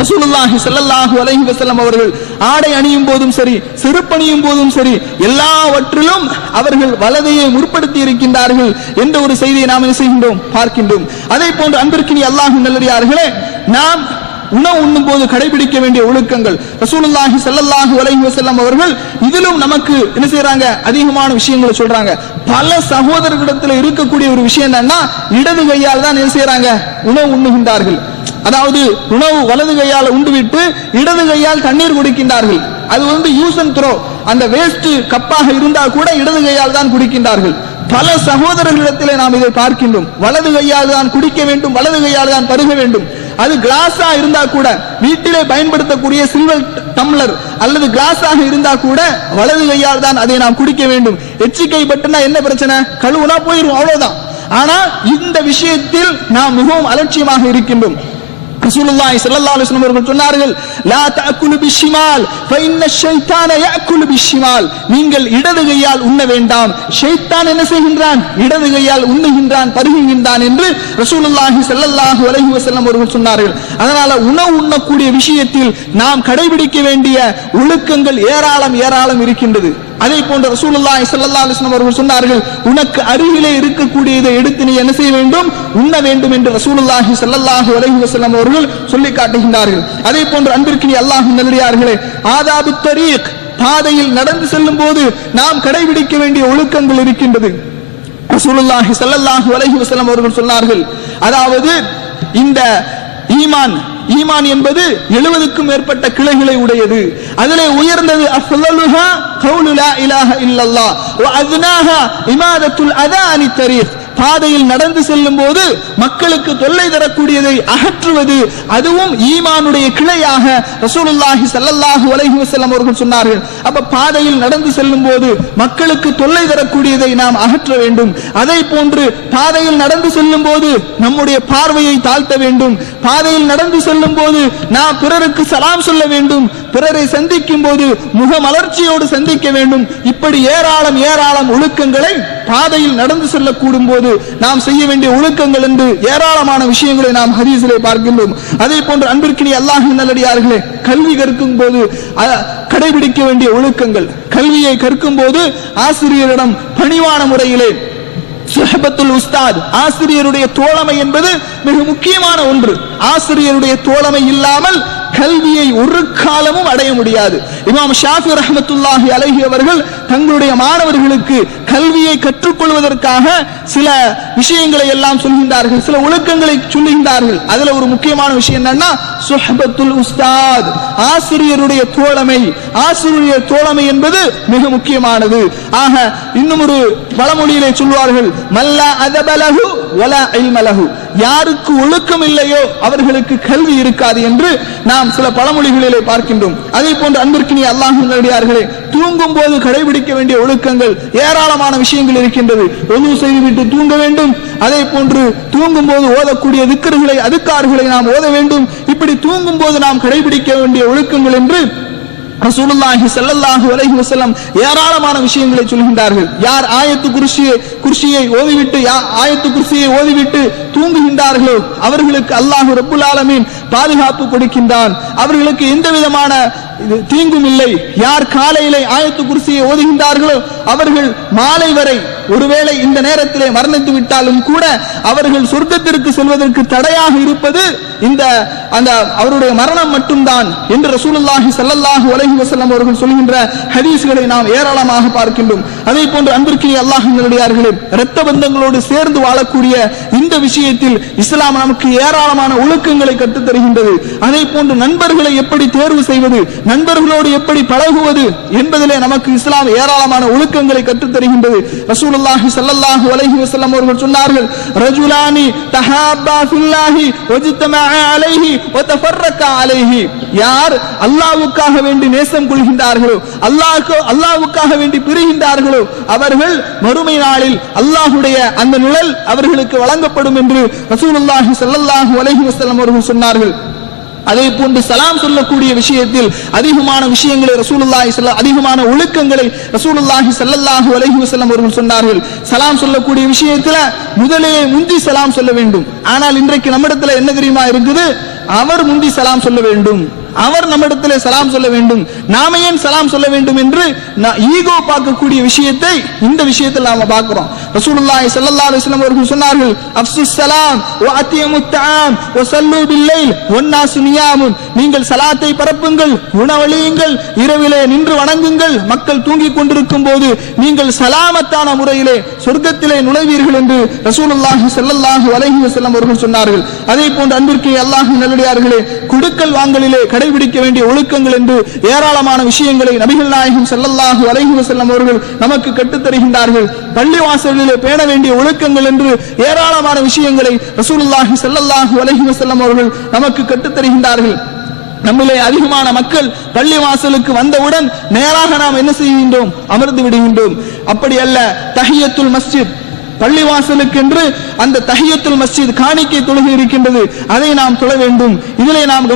ரசூலுல்லாஹி ஸல்லல்லாஹு அலைஹி வஸல்லம் அவர்கள் ஆடை அணியும் போதும் சரி, செருப்பணியும் போதும் சரி, எல்லாவற்றிலும் அவர்கள் வலதையை முற்படுத்தி இருக்கின்றார்கள் என்ற ஒரு செய்தியை நாம் என்ன செய்கின்றோம், பார்க்கின்றோம். அதே போன்று அன்பிற்கினிய அல்லாஹ்வின் நல்லடியார்களே, நாம் உணவு உண்ணும் போது கடைபிடிக்க வேண்டிய ஒழுக்கங்கள் ரசூலுல்லாஹி ஸல்லல்லாஹு அலைஹி வஸல்லம் அவர்கள் இதிலும் நமக்கு என்ன செய்யறாங்க, அதிகமான விஷயங்களை சொல்றாங்க. பல சகோதரர்களிடத்தில் இருக்கக்கூடிய ஒரு விஷயம் என்னன்னா, இடது கையால் தான் என்ன செய்யறாங்க, உணவு உண்ணுகின்றார்கள். அதாவது உணவு வலது கையால் உண்டுவிட்டு இடது கையால் தண்ணீர் குடிக்கின்றார்கள். அது யூஸ் அண்ட் த்ரோ, அந்த வேஸ்ட் கப்பாக இருந்தால் கூட இடது கையால் தான் குடிக்கின்றார்கள். பல சகோதரர்களிடத்திலே நாம் இதை பார்க்கின்றோம். வலது கையால் தான் குடிக்க வேண்டும், வலது கையால் தான் பருக வேண்டும். அது கிளாஸா இருந்தா கூட, வீட்டிலே பயன்படுத்தக்கூடிய சில்வர் டம்ளர் அல்லது கிளாஸாக இருந்தா கூட வலது கையால் தான் அதை நாம் குடிக்க வேண்டும். எச்சிக்கை பட்டுனா என்ன பிரச்சனை, கழுவுனா போயிடும், அவ்வளவுதான். ஆனா இந்த விஷயத்தில் நாம் மிகவும் அலட்சியமாக இருக்கின்றோம். ரசூலுல்லாஹி ஸல்லல்லாஹு அலைஹி வஸல்லம் அவர்கள் சொன்னார்கள், லா தஅக்குலு பிஷ்ஷிமால் ஃபஇன்ன ஷைத்தான யஅக்குலு பிஷ்ஷிமால், நீங்கள் இடது கையால் உண்ண வேண்டாம், ஷைத்தான் என்ன செய்கின்றான், இடது கையால் உண்ணுகின்றான், பருகுகின்றான் என்று ரசூலுல்லாஹி ஸல்லல்லாஹு அலைஹி வஸல்லம் அவர்கள் சொன்னார்கள். அதனால உணவு உண்ணக்கூடிய விஷயத்தில் நாம் கடைபிடிக்க வேண்டிய ஒழுக்கங்கள் ஏராளம் ஏராளம் இருக்கின்றது. அதை போன்ற ரசூலுல்லாஹி ஸல்லல்லாஹு அலைஹி வஸல்லம் அவர்கள் சொன்னார்கள், உனக்கு அருகிலே இருக்கக்கூடியதை எடுத்து நீ என்ன செய்ய வேண்டும், உண்ண வேண்டும் என்று ரசூலுல்லாஹி ஸல்லல்லாஹு அலைஹி வஸல்லம் அவர்கள் சொல்லி காட்டுகின்றார்கள். அதே போன்று அன்பிற்கினி அல்லாஹ்வின் நல்லடியார்களே, ஆதாபு தரீக், பாதையில் நடந்து செல்லும் போது நாம் கடைபிடிக்க வேண்டிய ஒழுக்கங்கள் இருக்கின்றது. ரசூலுல்லாஹி ஸல்லல்லாஹு அலைஹி வஸல்லம் அவர்கள் சொன்னார்கள், அதாவது இந்த ஈமான் என்பது 70க்கும் மேற்பட்ட கிளைகளை உடையது. அதிலே உயர்ந்தது அஃலலுஹா கௌலு லா இலாஹ இல்லல்லாஹ் வ அத்னாஹா இமாதத்துல் அதா அனி தரீக். பாதையில் நடந்து செல்லும் போது மக்களுக்கு தொல்லை தரக்கூடியதை அகற்றுவது, அதுவும் ஈமானுடைய கிளையாக ரசூலுல்லாஹி ஸல்லல்லாஹு அலைஹி வஸல்லம் அவர்கள் சொன்னார்கள். அப்ப பாதையில் நடந்து செல்லும் போது மக்களுக்கு தொல்லை தரக்கூடியதை நாம் அகற்ற வேண்டும். அதை போன்று பாதையில் நடந்து செல்லும் போது நம்முடைய பார்வையை தாழ்த்த வேண்டும். பாதையில் நடந்து செல்லும் போது நாம் பிறருக்கு சலாம் சொல்ல வேண்டும். பிறரை சந்திக்கும் போது முகமலர்ச்சியோடு சந்திக்க வேண்டும். இப்படி ஏராளம் ஒழுக்கங்களை பாதையில் நடந்து செல்லக்கூடும் போது நாம் செய்ய வேண்டிய ஒழுக்கங்கள் என்று ஏராளமான விஷயங்களை நாம் ஹதீஸிலே பார்க்கின்றோம். அதே போன்று அன்பிற்கினி அல்லாஹ்வின் நல்லடியார்களே, கல்வி கற்கும் போது கடைபிடிக்க வேண்டிய ஒழுக்கங்கள். கல்வியை கற்கும் போது ஆசிரியரிடம் பணிவான முறையிலே சுஹபத்துல் உஸ்தாத், ஆசிரியருடைய தோழமை என்பது மிக முக்கியமான ஒன்று. ஆசிரியருடைய தோழமை இல்லாமல் கல்வியை ஒரு காலமும் அடைய முடியாது. இமாம் ஷாஃபி ரஹ்மத்துல்லாஹி அலைஹி அவர்கள் தங்களுடைய மாணவர்களுக்கு கல்வியை கற்றுக்கொள்வதற்காக சில விஷயங்களை எல்லாம் சொல்கின்றார்கள், சில ஒழுக்கங்களை சொல்லுகின்றார்கள். அதுல ஒரு முக்கியமான விஷயம் என்னன்னா சுஹபத்துல் உஸ்தாத், ஆசிரியருடைய தோழமை. ஆசிரியருடைய தோழமை என்பது மிக முக்கியமானது. ஆக இன்னும் ஒரு பழமொழியிலே சொல்வார்கள், மல்லா அதபலஹு வலா இல்மலஹு, யாருக்கு ஒழுக்கம் இல்லையோ அவர்களுக்கு கல்வி இருக்காது என்று நாம் சில பழமொழிகளிலே பார்க்கின்றோம். அதே போன்று அன்பிற்கினி அல்லாஹ்வின் நல்லடியார்களே, தூங்கும் போது கடைபிடிக்க வேண்டிய ஒழுக்கங்கள் ஏராளமான விஷயங்கள் இருக்கின்றது. ஒது செய்துவிட்டு தூங்க வேண்டும். அதே போன்று தூங்கும் போது ஓதக்கூடிய திக்ருகளை, அதுக்கார்களை நாம் ஓத வேண்டும். இப்படி தூங்கும் போது நாம் கடைபிடிக்க வேண்டிய ஒழுக்கங்கள் என்று ரசூலுல்லாஹி ஸல்லல்லாஹு அலைஹி வஸல்லம் ஏராளமான விஷயங்களை சொல்கின்றார்கள். யார் ஆயத்து குர்சியை ஓதிவிட்டு ஆயத்து குர்சியை ஓதிவிட்டு தூங்குகின்றார்களோ அவர்களுக்கு அல்லாஹ் ரப்புல் ஆலமீன் பாதுகாப்பு கொடுக்கின்றான். அவர்களுக்கு எந்த விதமான தீங்கும் இல்லை. யார் காலையிலே ஆயத்து குர்சியை ஓதுகின்றார்களோ அவர்கள் மாலை வரை, ஒருவேளை இந்த நேரத்திலே மரணித்து விட்டாலும் கூட அவர்கள் சொர்க்கத்திற்கு செல்வதற்கு தடையாக இருப்பது அந்த அவருடைய மரணம் மட்டும்தான் என்று ரசூலுல்லாஹி ஸல்லல்லாஹு அலைஹி வஸல்லம் அவர்கள் சொல்கின்ற ஹதீஸ்களை நாம் ஏராளமாக பார்க்கின்றோம். அதே போன்று அன்பிற்கினிய அல்லாஹ்வின் நல்லடியார்களே, இரத்த பந்தங்களோடு சேர்ந்து வாழக்கூடிய இந்த விஷயத்தில் இஸ்லாம் நமக்கு ஏராளமான ஒழுக்கங்களை கற்றுத் தருகின்றது. அதே போன்று நண்பர்களை எப்படி தேர்வு செய்வது, நண்பர்களோடு எப்படி பழகுவது என்பதிலே நமக்கு இஸ்லாம் ஏராளமான ஒழுக்கங்களை கற்றுத் தருகின்றது. ரசூலுல்லாஹி ஸல்லல்லாஹு அலைஹி வஸல்லம் அவர்கள் சொன்னார்கள், ரஜுலானி தஹாப்பா ஃபில்லாஹி வஜ்தமஆ அலைஹி வதஃபர்ரகா அலைஹி. யார் அல்லாஹ்வுக்காக வேண்டி நேசம் கொள்கின்றார்களோ, அல்லாஹ்வுக்காக வேண்டி பிரிகின்றார்களோ அவர்கள் மறுமை நாளில் அல்லாஹ்வுடைய அந்த நிழல் அவர்களுக்கு வழங்கப்படும் என்று ரசூலுல்லாஹி ஸல்லல்லாஹு அலைஹி வஸல்லம் அவர்கள் சொன்னார்கள். அதே போன்று சலாம் சொல்லக்கூடிய விஷயத்தில் அதிகமான விஷயங்களை அதிகமான ஒழுக்கங்களை ரசூலுல்லாஹி ஸல்லல்லாஹு அலைஹி வஸல்லம் அவர்கள் சொன்னார்கள். சலாம் சொல்லக்கூடிய விஷயத்துல முதலே முந்தி சலாம் சொல்ல வேண்டும். ஆனால் இன்றைக்கு நம்மிடத்துல என்ன தெரியுமா இருக்குது, அவர் முந்தி சலாம் சொல்ல வேண்டும், அவர் நம்மிடத்திலே சலாம் சொல்ல வேண்டும், நாம ஏன் சலாம் சொல்ல வேண்டும் என்று ஈகோ பார்க்கக்கூடிய விஷயத்தை இந்த விஷயத்தில் நாம பார்க்கிறோம். ரசூலுல்லாஹி ஸல்லல்லாஹு அலைஹி வஸல்லம் அவர்கள் சொன்னார்கள், அஃப்ஸுஸ் ஸலாம் வ அத்தியமுத் தஆம் வ ஸல்லூ பில்-லைல் வன்-நாஸு நியாமுன். நீங்கள் சலாத்தை பரப்புங்கள், உணவளியுங்கள், இரவிலே நின்று வணங்குங்கள், மக்கள் தூங்கிக் கொண்டிருக்கும் போது நீங்கள் சலாமத்தான முறையிலே சொர்க்கத்திலே நுழைவீர்கள் என்று ரசூலுல்லாஹி ஸல்லல்லாஹு அலைஹி வஸல்லம் அவர்கள் சொன்னார்கள். அதே போன்று அன்பிற்கு அல்லாஹ்வின் நல்லடியார்களே, கொடுக்கல் வாங்கலிலே கடைபிடிக்க வேண்டிய ஒழுக்கங்கள் என்று ஏராளமான விஷயங்களை நபிகள் நாயகம் ஸல்லல்லாஹு அலைஹி வஸல்லம் அவர்கள் நமக்கு கற்றுத் தருகின்றார்கள். பள்ளிவாசலிலே பேண வேண்டிய ஒழுக்கங்கள் என்று ஏராளமான விஷயங்களை ரசூலுல்லாஹி ஸல்லல்லாஹு அலைஹி வஸல்லம் அவர்கள் நமக்கு கற்றுத் தருகின்றார்கள். நம்மிலே அதிகமான மக்கள் பள்ளிவாசலுக்கு வந்தவுடன் நேராக நாம் என்ன செய்கின்றோம், அமர்ந்து விடுகின்றோம். அப்படி அல்ல, தஹியத்துல் மஸ்ஜித், பள்ளிவாசலுக்கு என்று அந்த தஹியத்துல் மஸ்ஜித் காணிக்கை தொழுகை இருக்கின்றது, அதை நாம் தொழ வேண்டும். இதிலே நாம்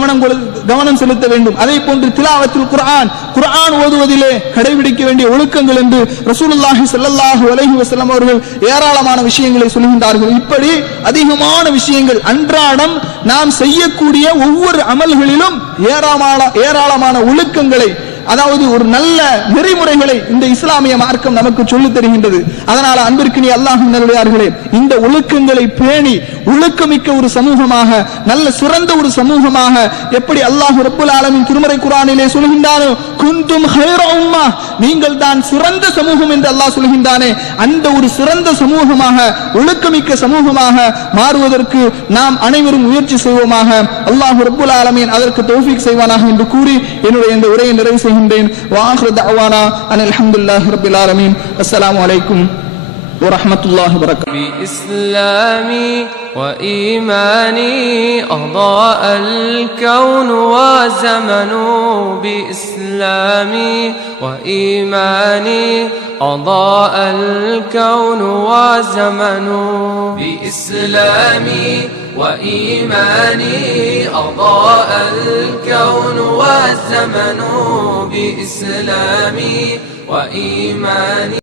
கவனம் செலுத்த வேண்டும். அதே போன்று திலாவத்துல் குர்ஆன் ஓதுவதிலே கடைபிடிக்க வேண்டிய ஒழுக்கங்கள் என்று ரசூலுல்லாஹி ஸல்லல்லாஹு அலைஹி வஸல்லம் அவர்கள் ஏராளமான விஷயங்களை சொல்கின்றார்கள். இப்படி அதிகமான விஷயங்கள் அன்றாடம் நாம் செய்யக்கூடிய ஒவ்வொரு அமல்களிலும் ஏராளமான ஒழுக்கங்களை அதாவது ஒரு நல்ல நெறிமுறைகளை இந்த இஸ்லாமிய மார்க்கம் நமக்கு சொல்லித் தருகின்றது. அதனால அன்பிற்கினி அல்லாஹ்வின் நல்லடியார்களே, இந்த ஒழுக்கங்களை பேணி ஒழுக்கமிக்க ஒரு சமூகமாக, நல்ல சிறந்த ஒரு சமூகமாக எப்படி அல்லாஹ் ரப்புல் ஆலமீன் திருமறை குர்ஆனிலே சொல்கின்றானோ, குன்தும் ஹைர உம்மah, நீங்கள் தான் சிறந்த சமூகம் என்று அல்லாஹ் சொல்கின்றானே, அந்த ஒரு சிறந்த சமூகமாக, ஒழுக்கமிக்க சமூகமாக மாறுவதற்கு நாம் அனைவரும் முயற்சி செய்வோமாக. அல்லாஹ் ரப்புல் ஆலமீன் அதற்கு தௌஃபீக் செய்வானாக என்று கூறி என்னுடைய இந்த உரையை நிறைவு செய்கின்றேன். வஆகிரு தஅவானா அனில் ஹம்துலில்லாஹி ரப்பில் ஆலமீன். அஸ்ஸலாமு அலைக்கும் வரஹ்மத்துல்லாஹி வபரகாத்துஹு. بإسلامي وإيماني أضاء الكون وزمن، بإسلامي وإيماني أضاء الكون وزمن، بإسلامي وإيماني أضاء الكون والزمن، بإسلامي وإيماني